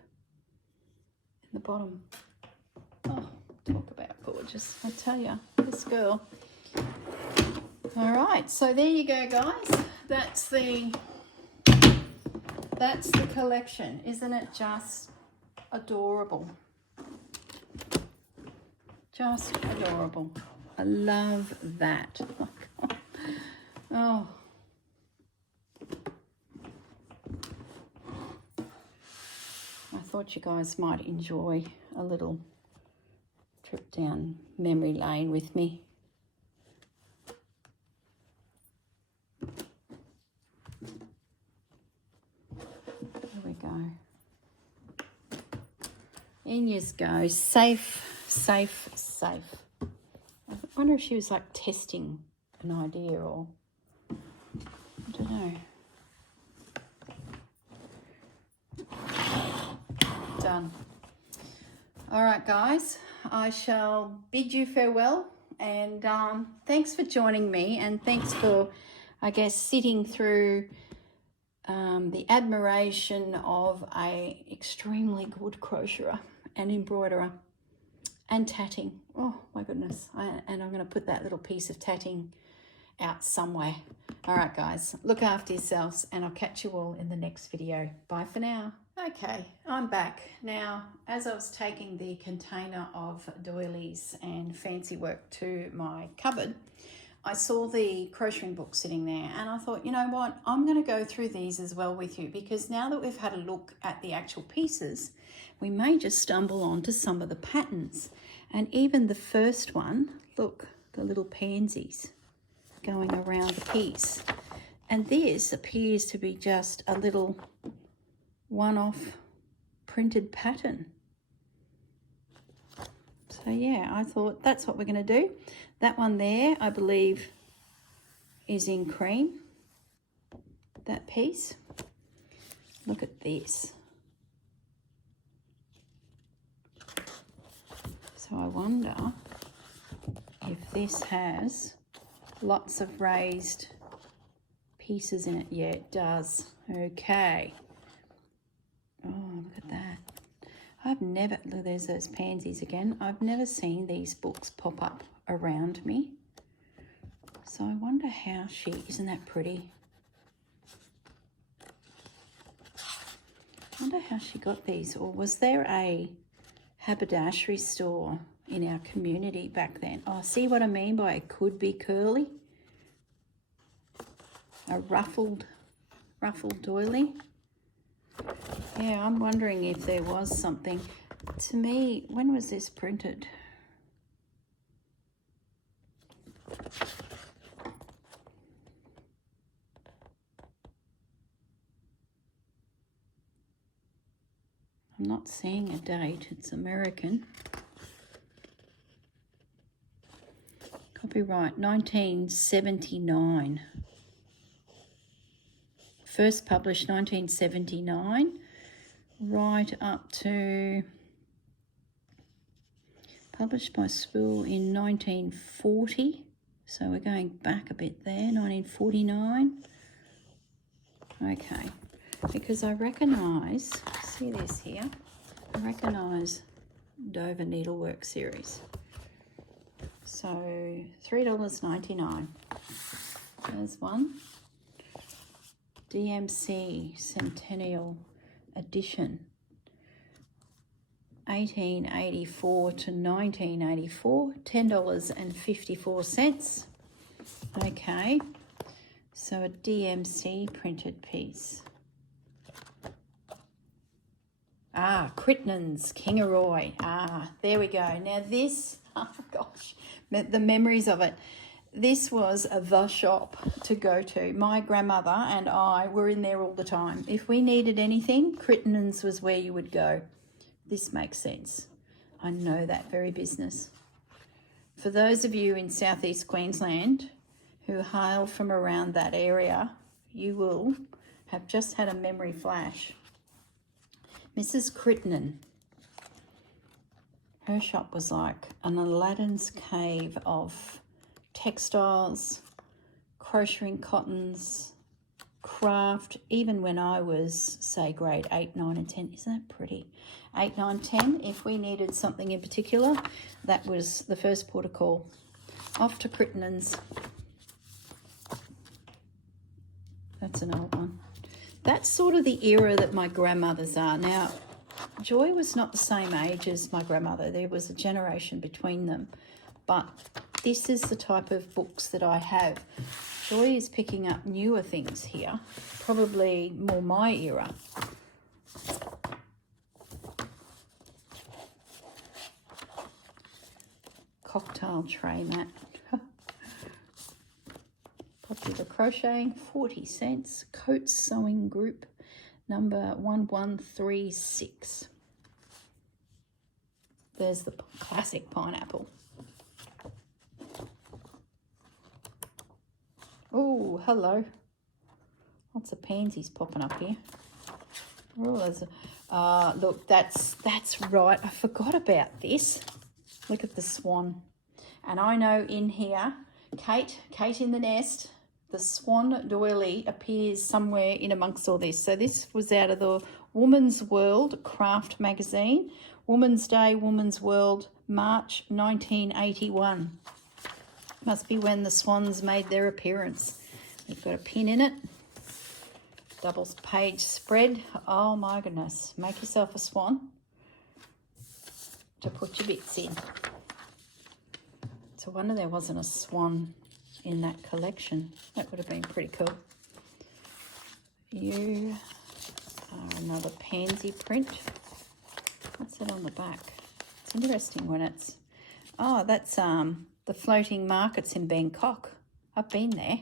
in the bottom. Oh, talk about gorgeous. I tell you, this girl. All right, so there you go, guys. That's the collection. Isn't it just adorable? Just adorable. I love that. Oh. I thought you guys might enjoy a little trip down memory lane with me. There we go. In you go. Safe, safe, safe. I wonder if she was like testing an idea, or I don't know. Done. All right, guys, I shall bid you farewell, and thanks for joining me, and thanks for, I guess, sitting through the admiration of a extremely good crocheter and embroiderer and tatting. Oh my goodness. And I'm going to put that little piece of tatting out somewhere. All right, guys, look after yourselves, and I'll catch you all in the next video. Bye for now. Okay, I'm back. Now, as I was taking the container of doilies and fancy work to my cupboard, I saw the crocheting book sitting there, and I thought, you know what, I'm going to go through these as well with you, because now that we've had a look at the actual pieces, we may just stumble onto some of the patterns. And even the first one, look, the little pansies going around the piece. And this appears to be just a little one-off printed pattern. So yeah, I thought that's what we're going to do. That one there, I believe, is in cream, that piece. Look at this. So I wonder if this has lots of raised pieces in it. Yeah, it does. Okay. Oh, look at that. I've never, look, there's those pansies again. I've never seen these books pop up around me. So I wonder how she, isn't that pretty? I wonder how she got these, or was there a haberdashery store in our community back then? Oh, see what I mean by it could be curly? A ruffled doily. Yeah, I'm wondering if there was something. To me, when was this printed? I'm not seeing a date. It's American. Copyright 1979. First published 1979, right up to published by Spool in 1940. So we're going back a bit there, 1949. Okay, because I recognise, see this here, I recognise Dover Needlework series. So $3.99. There's one. DMC Centennial Edition, 1884 to 1984, $10.54. Okay, so a DMC printed piece. Crittenden's Kingaroy. There we go. Now this, oh gosh, the memories of it. This was the shop to go to. My grandmother and I were in there all the time. If we needed anything, Crittenden's was where you would go. This makes sense. I know that very business. For those of you in southeast Queensland who hail from around that area, you will have just had a memory flash. Mrs. Crittenden. Her shop was like an Aladdin's cave of textiles, crocheting cottons, craft, even when I was, say, grade 8, 9 and 10. Isn't that pretty? 8, 9, 10, if we needed something in particular, that was the first port of call. Off to Crittenden's. That's an old one. That's sort of the era that my grandmothers are. Now, Joy was not the same age as my grandmother. There was a generation between them. But this is the type of books that I have. Joy is picking up newer things here, probably more my era. Cocktail tray mat. Popular Crocheting, 40 cents. Coates Sewing Group, number 1136. There's the classic pineapple. Oh, hello. Lots of pansies popping up here. Oh, there's look, that's right. I forgot about this. Look at the swan. And I know in here, Kate in the Nest, the swan doily appears somewhere in amongst all this. So this was out of the Woman's World Craft magazine. Woman's Day, Woman's World, March 1981. Must be when the swans made their appearance. We've got a pin in it. Double page spread. Oh my goodness. Make yourself a swan to put your bits in. It's a wonder there wasn't a swan in that collection. That would have been pretty cool. You are another pansy print. What's that on the back? It's interesting when it's... Oh, that's the floating markets in Bangkok. I've been there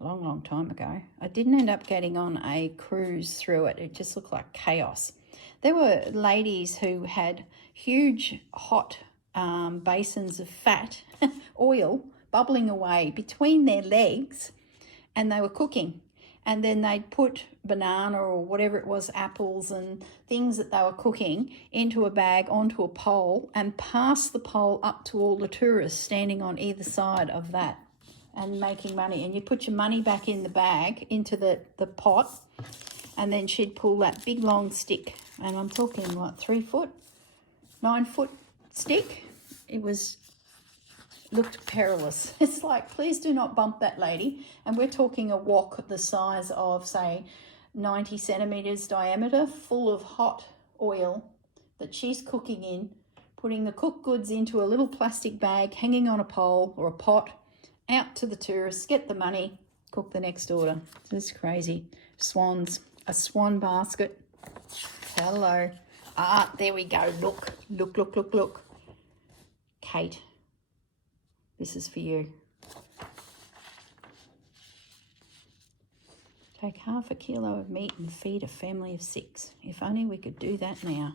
a long time ago. I didn't end up getting on a cruise through it. It just looked like chaos. There were ladies who had huge hot basins of fat, oil, bubbling away between their legs, and they were cooking. And then they'd put banana or whatever it was, apples and things that they were cooking into a bag onto a pole and pass the pole up to all the tourists standing on either side of that and making money. And you put your money back in the bag into the pot, and then she'd pull that big long stick. And I'm talking what, 3 foot, 9 foot stick. It looked perilous. It's like, please do not bump that lady. And we're talking a wok the size of, say, 90 centimeters diameter, full of hot oil that she's cooking in, putting the cooked goods into a little plastic bag, hanging on a pole or a pot, out to the tourists, get the money, cook the next order. This is crazy. Swans, a swan basket. Hello. There we go. Look. Kate. This is for you. Take half a kilo of meat and feed a family of 6. If only we could do that now.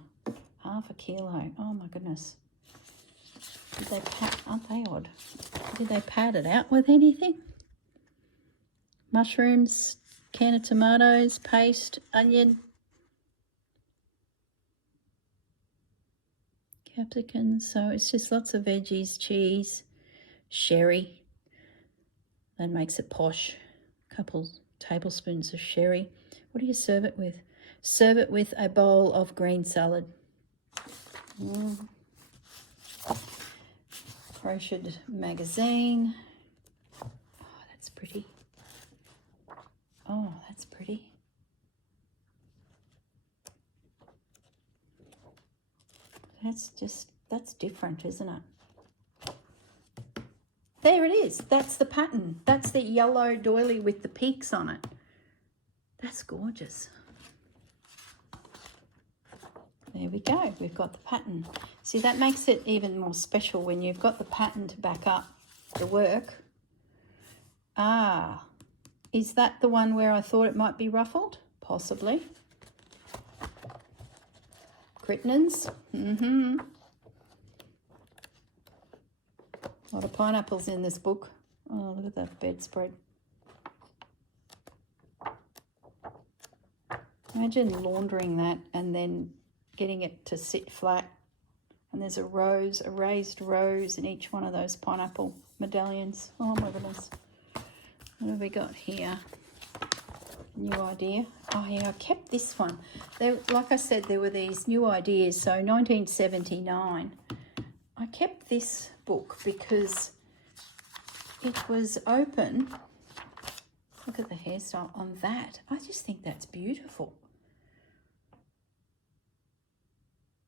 Half a kilo. Oh my goodness. Aren't they odd? Did they pad it out with anything? Mushrooms, can of tomatoes, paste, onion, capsicums. So it's just lots of veggies, cheese, sherry. That makes it posh. A couple tablespoons of sherry. What do you serve it with? Serve it with a bowl of green salad. Crocheted magazine. Oh, that's pretty. Oh, that's pretty. That's different, isn't it? There it is. That's the pattern. That's the yellow doily with the peaks on it. That's gorgeous. There we go. We've got the pattern. See, that makes it even more special when you've got the pattern to back up the work. Ah, is that the one where I thought it might be ruffled? Possibly. Crittenens. A lot of pineapples in this book. Oh, look at that bedspread. Imagine laundering that and then getting it to sit flat. And there's a raised rose in each one of those pineapple medallions. Oh my goodness. What have we got here? New idea. Oh yeah, I kept this one. There, like I said, there were these new ideas. So 1979. I kept this book because it was open. Look at the hairstyle on that. I just think that's beautiful.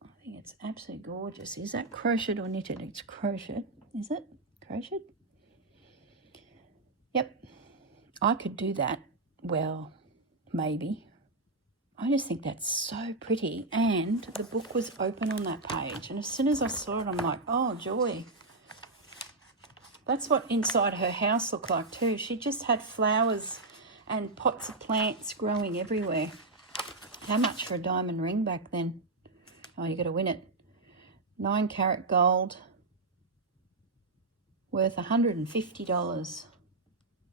I think it's absolutely gorgeous. Is that crocheted or knitted? It's crocheted. Is it? Crocheted? Yep. I could do that. Well, maybe. I just think that's so pretty. And the book was open on that page. And as soon as I saw it, I'm like, oh, joy. That's what inside her house looked like too. She just had flowers and pots of plants growing everywhere. How much for a diamond ring back then? Oh, you got to win it. 9 karat gold, worth $150.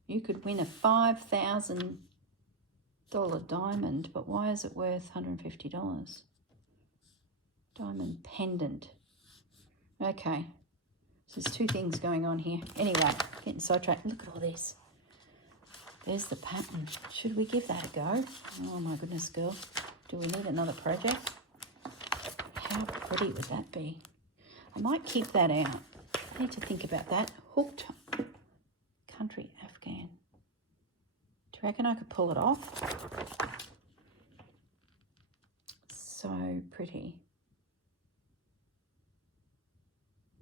You could win a $5,000 diamond, but why is it worth $150? Diamond pendant. Okay. So there's 2 things going on here. Anyway, getting sidetracked. Look at all this. There's the pattern. Should we give that a go? Oh my goodness, girl. Do we need another project? How pretty would that be? I might keep that out. I need to think about that. Hooked country Afghan. Do you reckon I could pull it off? So pretty.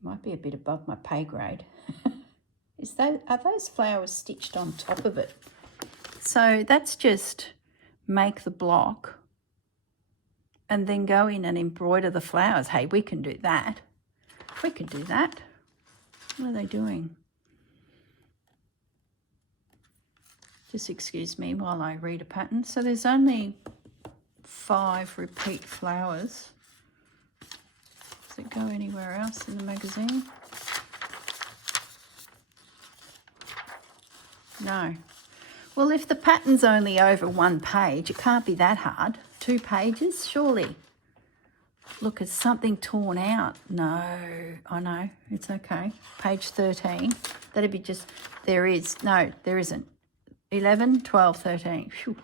Might be a bit above my pay grade. Are those flowers stitched on top of it? So that's just make the block and then go in and embroider the flowers. Hey, we can do that. We can do that. What are they doing? Just excuse me while I read a pattern. So there's only 5 repeat flowers. Does it go anywhere else in the magazine? No. Well, if the pattern's only over 1 page, it can't be that hard. 2 pages, surely. Look, it's something torn out. No, I know, it's okay. Page 13. That'd be just, there is, no, there isn't. 11, 12, 13. Whew.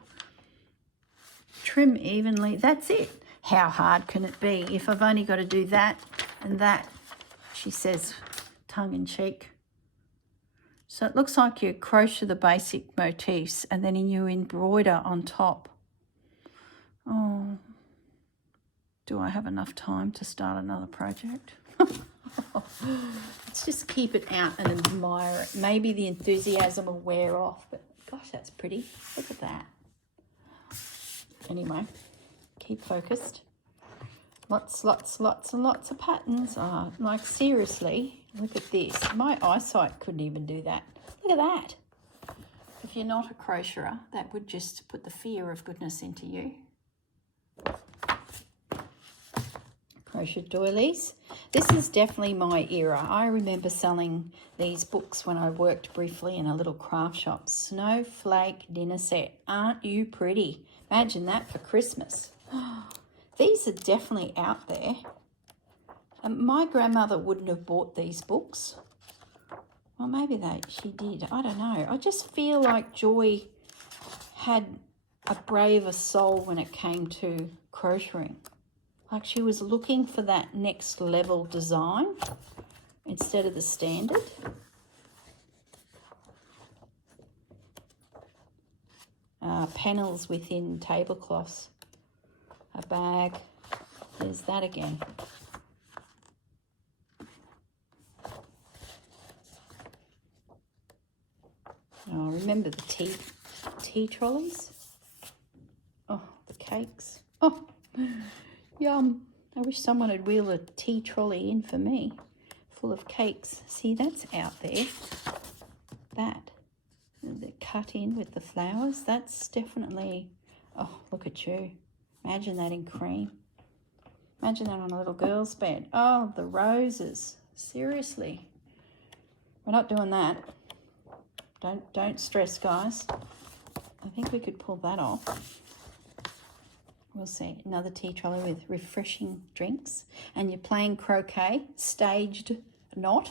Trim evenly, that's it. How hard can it be if I've only got to do that and that? She says, tongue in cheek. So it looks like you crochet the basic motifs and then you embroider on top. Oh, do I have enough time to start another project? Let's just keep it out and admire it. Maybe the enthusiasm will wear off, but gosh, that's pretty. Look at that. Anyway, keep focused. Lots and lots of patterns. Oh, like seriously, look at this. My eyesight couldn't even do that. Look at that. If you're not a crocheter, that would just put the fear of goodness into you. Crochet doilies. This is definitely my era. I remember selling these books when I worked briefly in a little craft shop. Snowflake dinner set. Aren't you pretty? Imagine that for Christmas. These are definitely out there. My grandmother wouldn't have bought these books. Well, maybe she did. I don't know. I just feel like Joy had a braver soul when it came to crocheting. Like she was looking for that next level design instead of the standard. Panels within tablecloths. A bag. There's that again. Oh, remember the tea trolleys? Oh, the cakes. Oh, yum. I wish someone had wheeled a tea trolley in for me, full of cakes. See, that's out there. That, the cut in with the flowers, that's definitely, oh, look at you. Imagine that in cream. Imagine that on a little girl's bed. Oh, the roses. Seriously. We're not doing that. Don't stress, guys. I think we could pull that off. We'll see. Another tea trolley with refreshing drinks. And you're playing croquet, staged knot.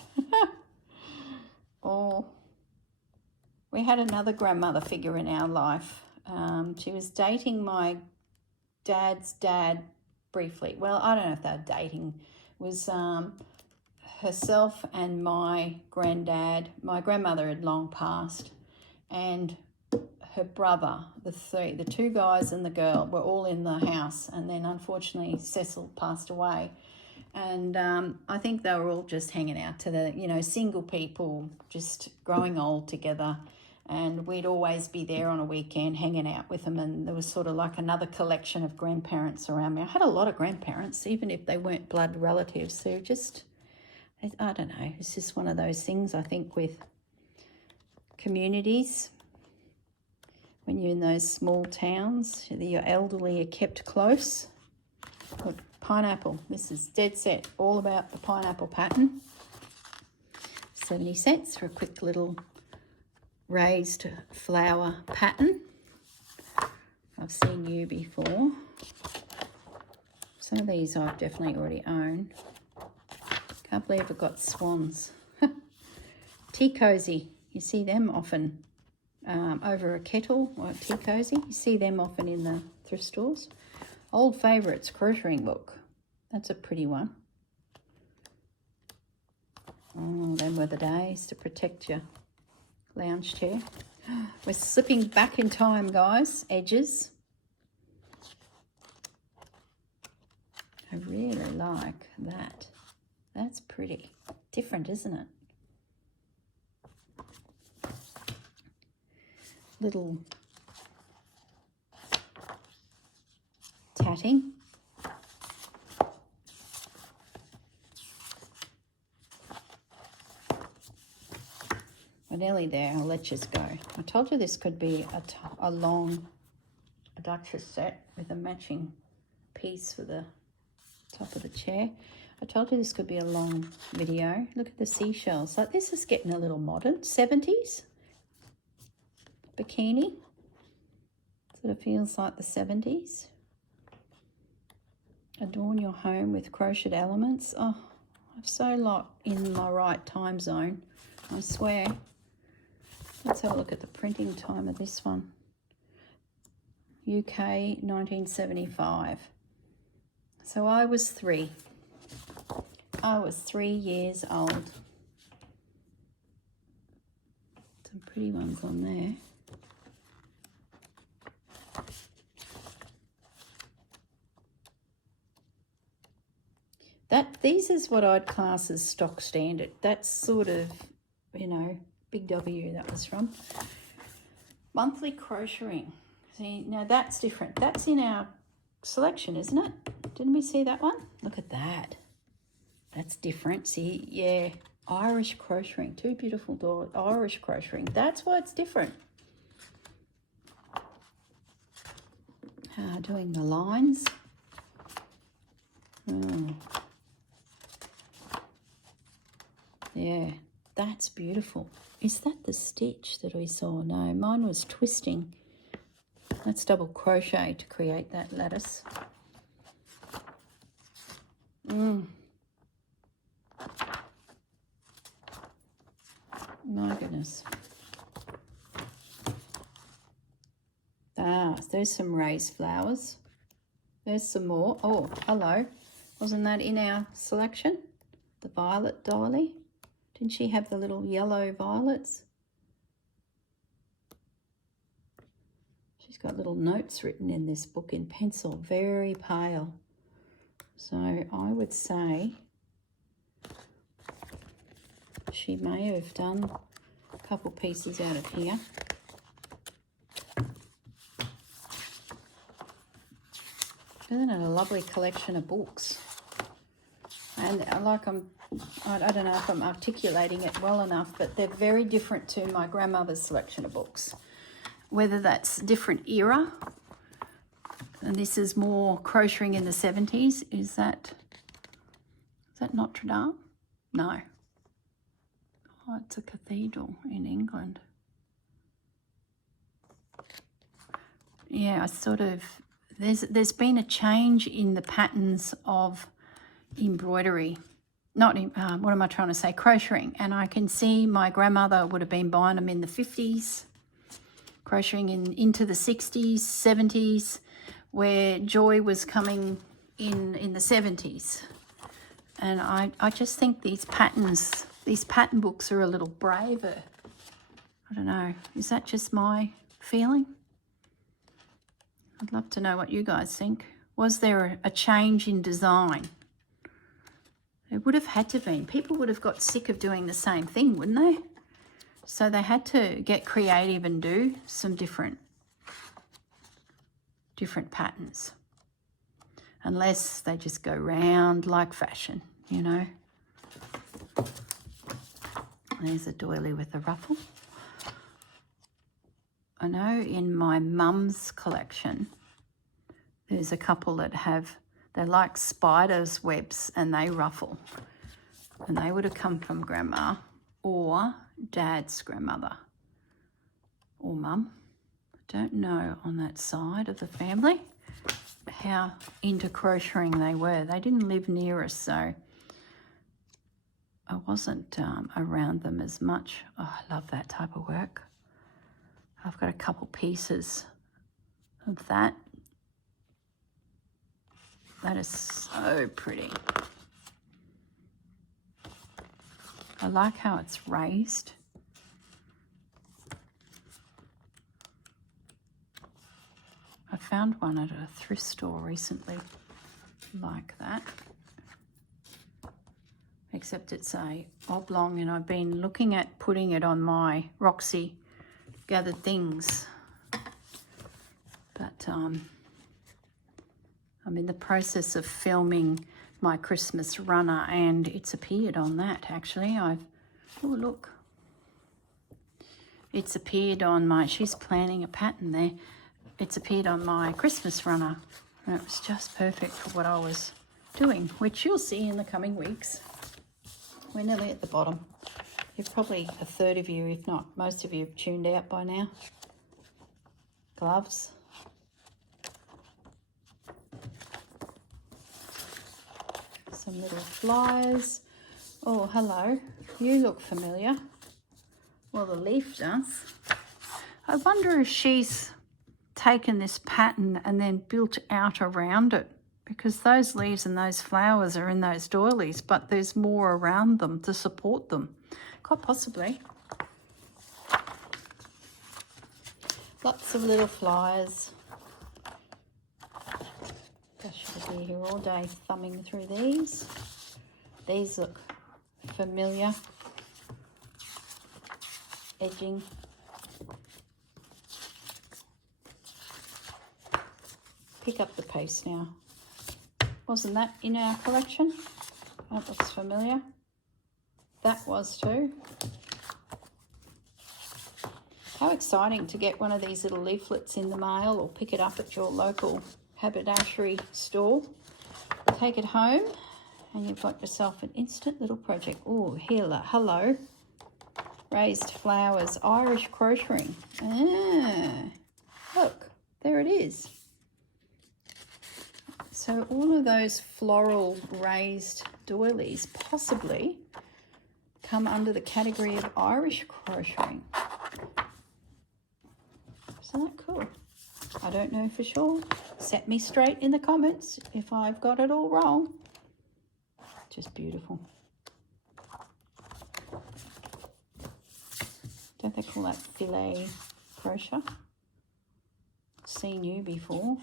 Or we had another grandmother figure in our life. She was dating my dad's dad briefly. Well, I don't know if they were dating. It was herself and my granddad. My grandmother had long passed. And her brother, the two guys and the girl were all in the house, and then unfortunately Cecil passed away, and I think they were all just hanging out to the, you know, single people just growing old together, and we'd always be there on a weekend hanging out with them, and there was sort of like another collection of grandparents around me. I had a lot of grandparents, even if they weren't blood relatives. They're just, I don't know, it's just one of those things, I think, with communities. When you're in those small towns, your elderly are kept close. Look, pineapple. This is dead set, all about the pineapple pattern. 70 cents for a quick little raised flower pattern. I've seen you before. Some of these I've definitely already owned. Can't believe I've got swans. Tea cozy. You see them often. Over a kettle or a tea cozy. You see them often in the thrift stores. Old favourites, crocheting book. That's a pretty one. Oh, them were the days to protect your lounge chair. We're slipping back in time, guys. Edges. I really like that. That's pretty. Different, isn't it? Little tatting. We're nearly there. I'll let you go. I told you this could be a long Duchess set with a matching piece for the top of the chair. I told you this could be a long video. Look at the seashells. Like, this is getting a little modern. 70s. Bikini. Sort of feels like the 70s. Adorn your home with crocheted elements. Oh, I'm so not in my right time zone, I swear. Let's have a look at the printing time of this one. UK 1975. So I was 3. I was 3 years old. Some pretty ones on there. These is what I'd class as stock standard. That's sort of, you know, Big W that was from. Monthly crocheting. See, now that's different. That's in our selection, isn't it? Didn't we see that one? Look at that. That's different. See, yeah, Irish crocheting. Two beautiful doors. Irish crocheting. That's why it's different. Doing the lines. Yeah, that's beautiful. Is that the stitch that we saw? No, mine was twisting. That's double crochet to create that lattice. My goodness. There's some raised flowers. There's some more. Oh, hello. Wasn't that in our selection? The violet doily. Didn't she have the little yellow violets? She's got little notes written in this book in pencil, very pale. So I would say she may have done a couple pieces out of here. Isn't it a lovely collection of books? And I don't know if I'm articulating it well enough, but they're very different to my grandmother's selection of books. Whether that's different era, and this is more crocheting in the 70s. Is that Notre Dame? No. Oh, it's a cathedral in England. Yeah, I sort of, there's been a change in the patterns of embroidery. What am I trying to say? Crocheting. And I can see my grandmother would have been buying them in the 50s, crocheting into the 60s, 70s, where joy was coming in the 70s. And I just think these pattern books are a little braver. I don't know. Is that just my feeling? I'd love to know what you guys think. Was there a change in design? It would have had to been. People would have got sick of doing the same thing, wouldn't they? So they had to get creative and do some different patterns. Unless they just go round like fashion, you know. There's a doily with a ruffle. I know in my mum's collection, there's a couple that they're like spiders' webs and they ruffle. And they would have come from grandma or dad's grandmother or mum. I don't know on that side of the family how into crocheting they were. They didn't live near us, so I wasn't around them as much. Oh, I love that type of work. I've got a couple pieces of that. That is so pretty. I like how it's raised. I found one at a thrift store recently like that. Except it's a oblong, and I've been looking at putting it on my Roxy Gathered Things. But I'm in the process of filming my Christmas runner, and it's appeared on that actually. Oh look. It's appeared on my, she's planning a pattern there. It's appeared on my Christmas runner. And it was just perfect for what I was doing, which you'll see in the coming weeks. We're nearly at the bottom. You've probably, a third of you, if not most of you, have tuned out by now. Gloves. Some little flyers. Oh, hello. You look familiar. Well, the leaf does. I wonder if she's taken this pattern and then built out around it, because those leaves and those flowers are in those doilies, but there's more around them to support them. Quite possibly. Lots of little flyers. I should be here all day thumbing through these. These look familiar. Edging. Pick up the pace now. Wasn't that in our collection? That looks familiar. That was too. How exciting to get one of these little leaflets in the mail or pick it up at your local haberdashery store. Take it home and you've got yourself an instant little project. Oh, hello. Raised flowers, Irish crocheting. Look, there it is. So all of those floral raised doilies possibly come under the category of Irish crocheting. Isn't that cool? I don't know for sure. Set me straight in the comments if I've got it all wrong. Just beautiful. Don't they call that filet crochet? Seen you before.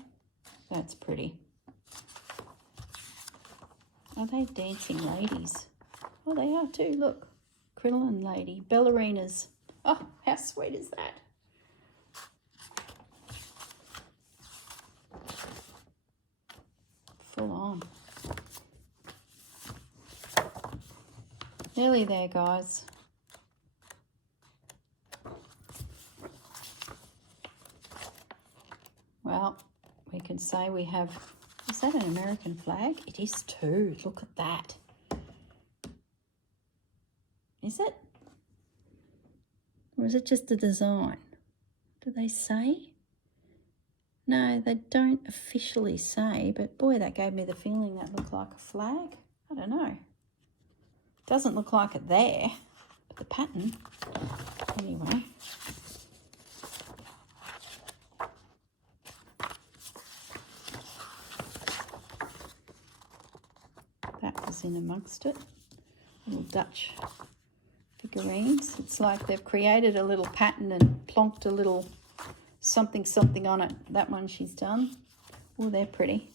That's pretty. Are they dancing ladies? Oh, they are too. Look. Crinoline lady. Ballerinas. Oh, how sweet is that? Full on. Nearly there, guys. Well, we can say we have, is that an American flag? It is too. Look at that. Is it? Or is it just a design? Do they say? No, they don't officially say, but boy, that gave me the feeling that looked like a flag. I don't know. Doesn't look like it there, but the pattern, anyway. That was in amongst it. Little Dutch figurines. It's like they've created a little pattern and plonked a little something something on it. That one she's done. Oh, they're pretty.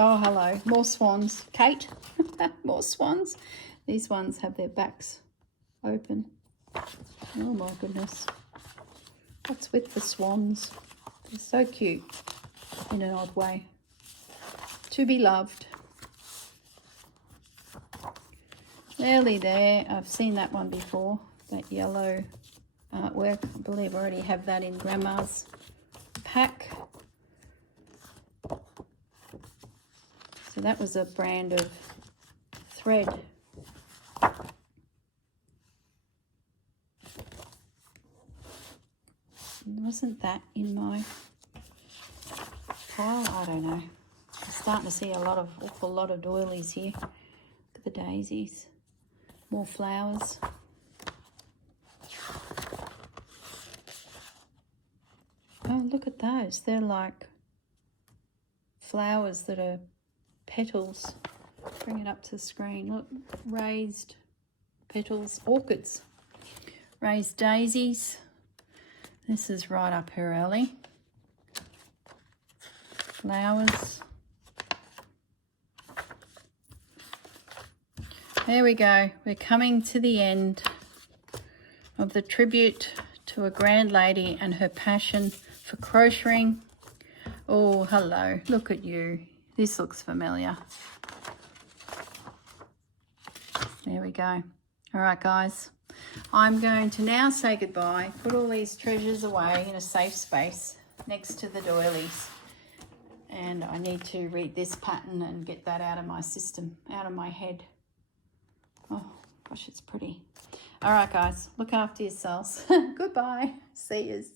Oh, hello. More swans. Kate, more swans. These ones have their backs open. Oh, my goodness. What's with the swans? They're so cute in an odd way. To be loved. Nearly there. I've seen that one before. That yellow artwork. I believe I already have that in Grandma's pack. So that was a brand of thread. Wasn't that in my pile? I don't know. I'm starting to see awful lot of doilies here. Look at the daisies. More flowers. Oh, look at those. They're like flowers that are petals. Bring it up to the screen. Look, raised petals, orchids, raised daisies. This is right up her alley. Flowers. There we go. We're coming to the end of the tribute to a grand lady and her passion for crocheting. Oh, hello. Look at you. This looks familiar. There we go. All right, guys. I'm going to now say goodbye, put all these treasures away in a safe space next to the doilies. And I need to read this pattern and get that out of my system, out of my head. Oh, gosh, it's pretty. All right, guys. Look after yourselves. Goodbye. See yous.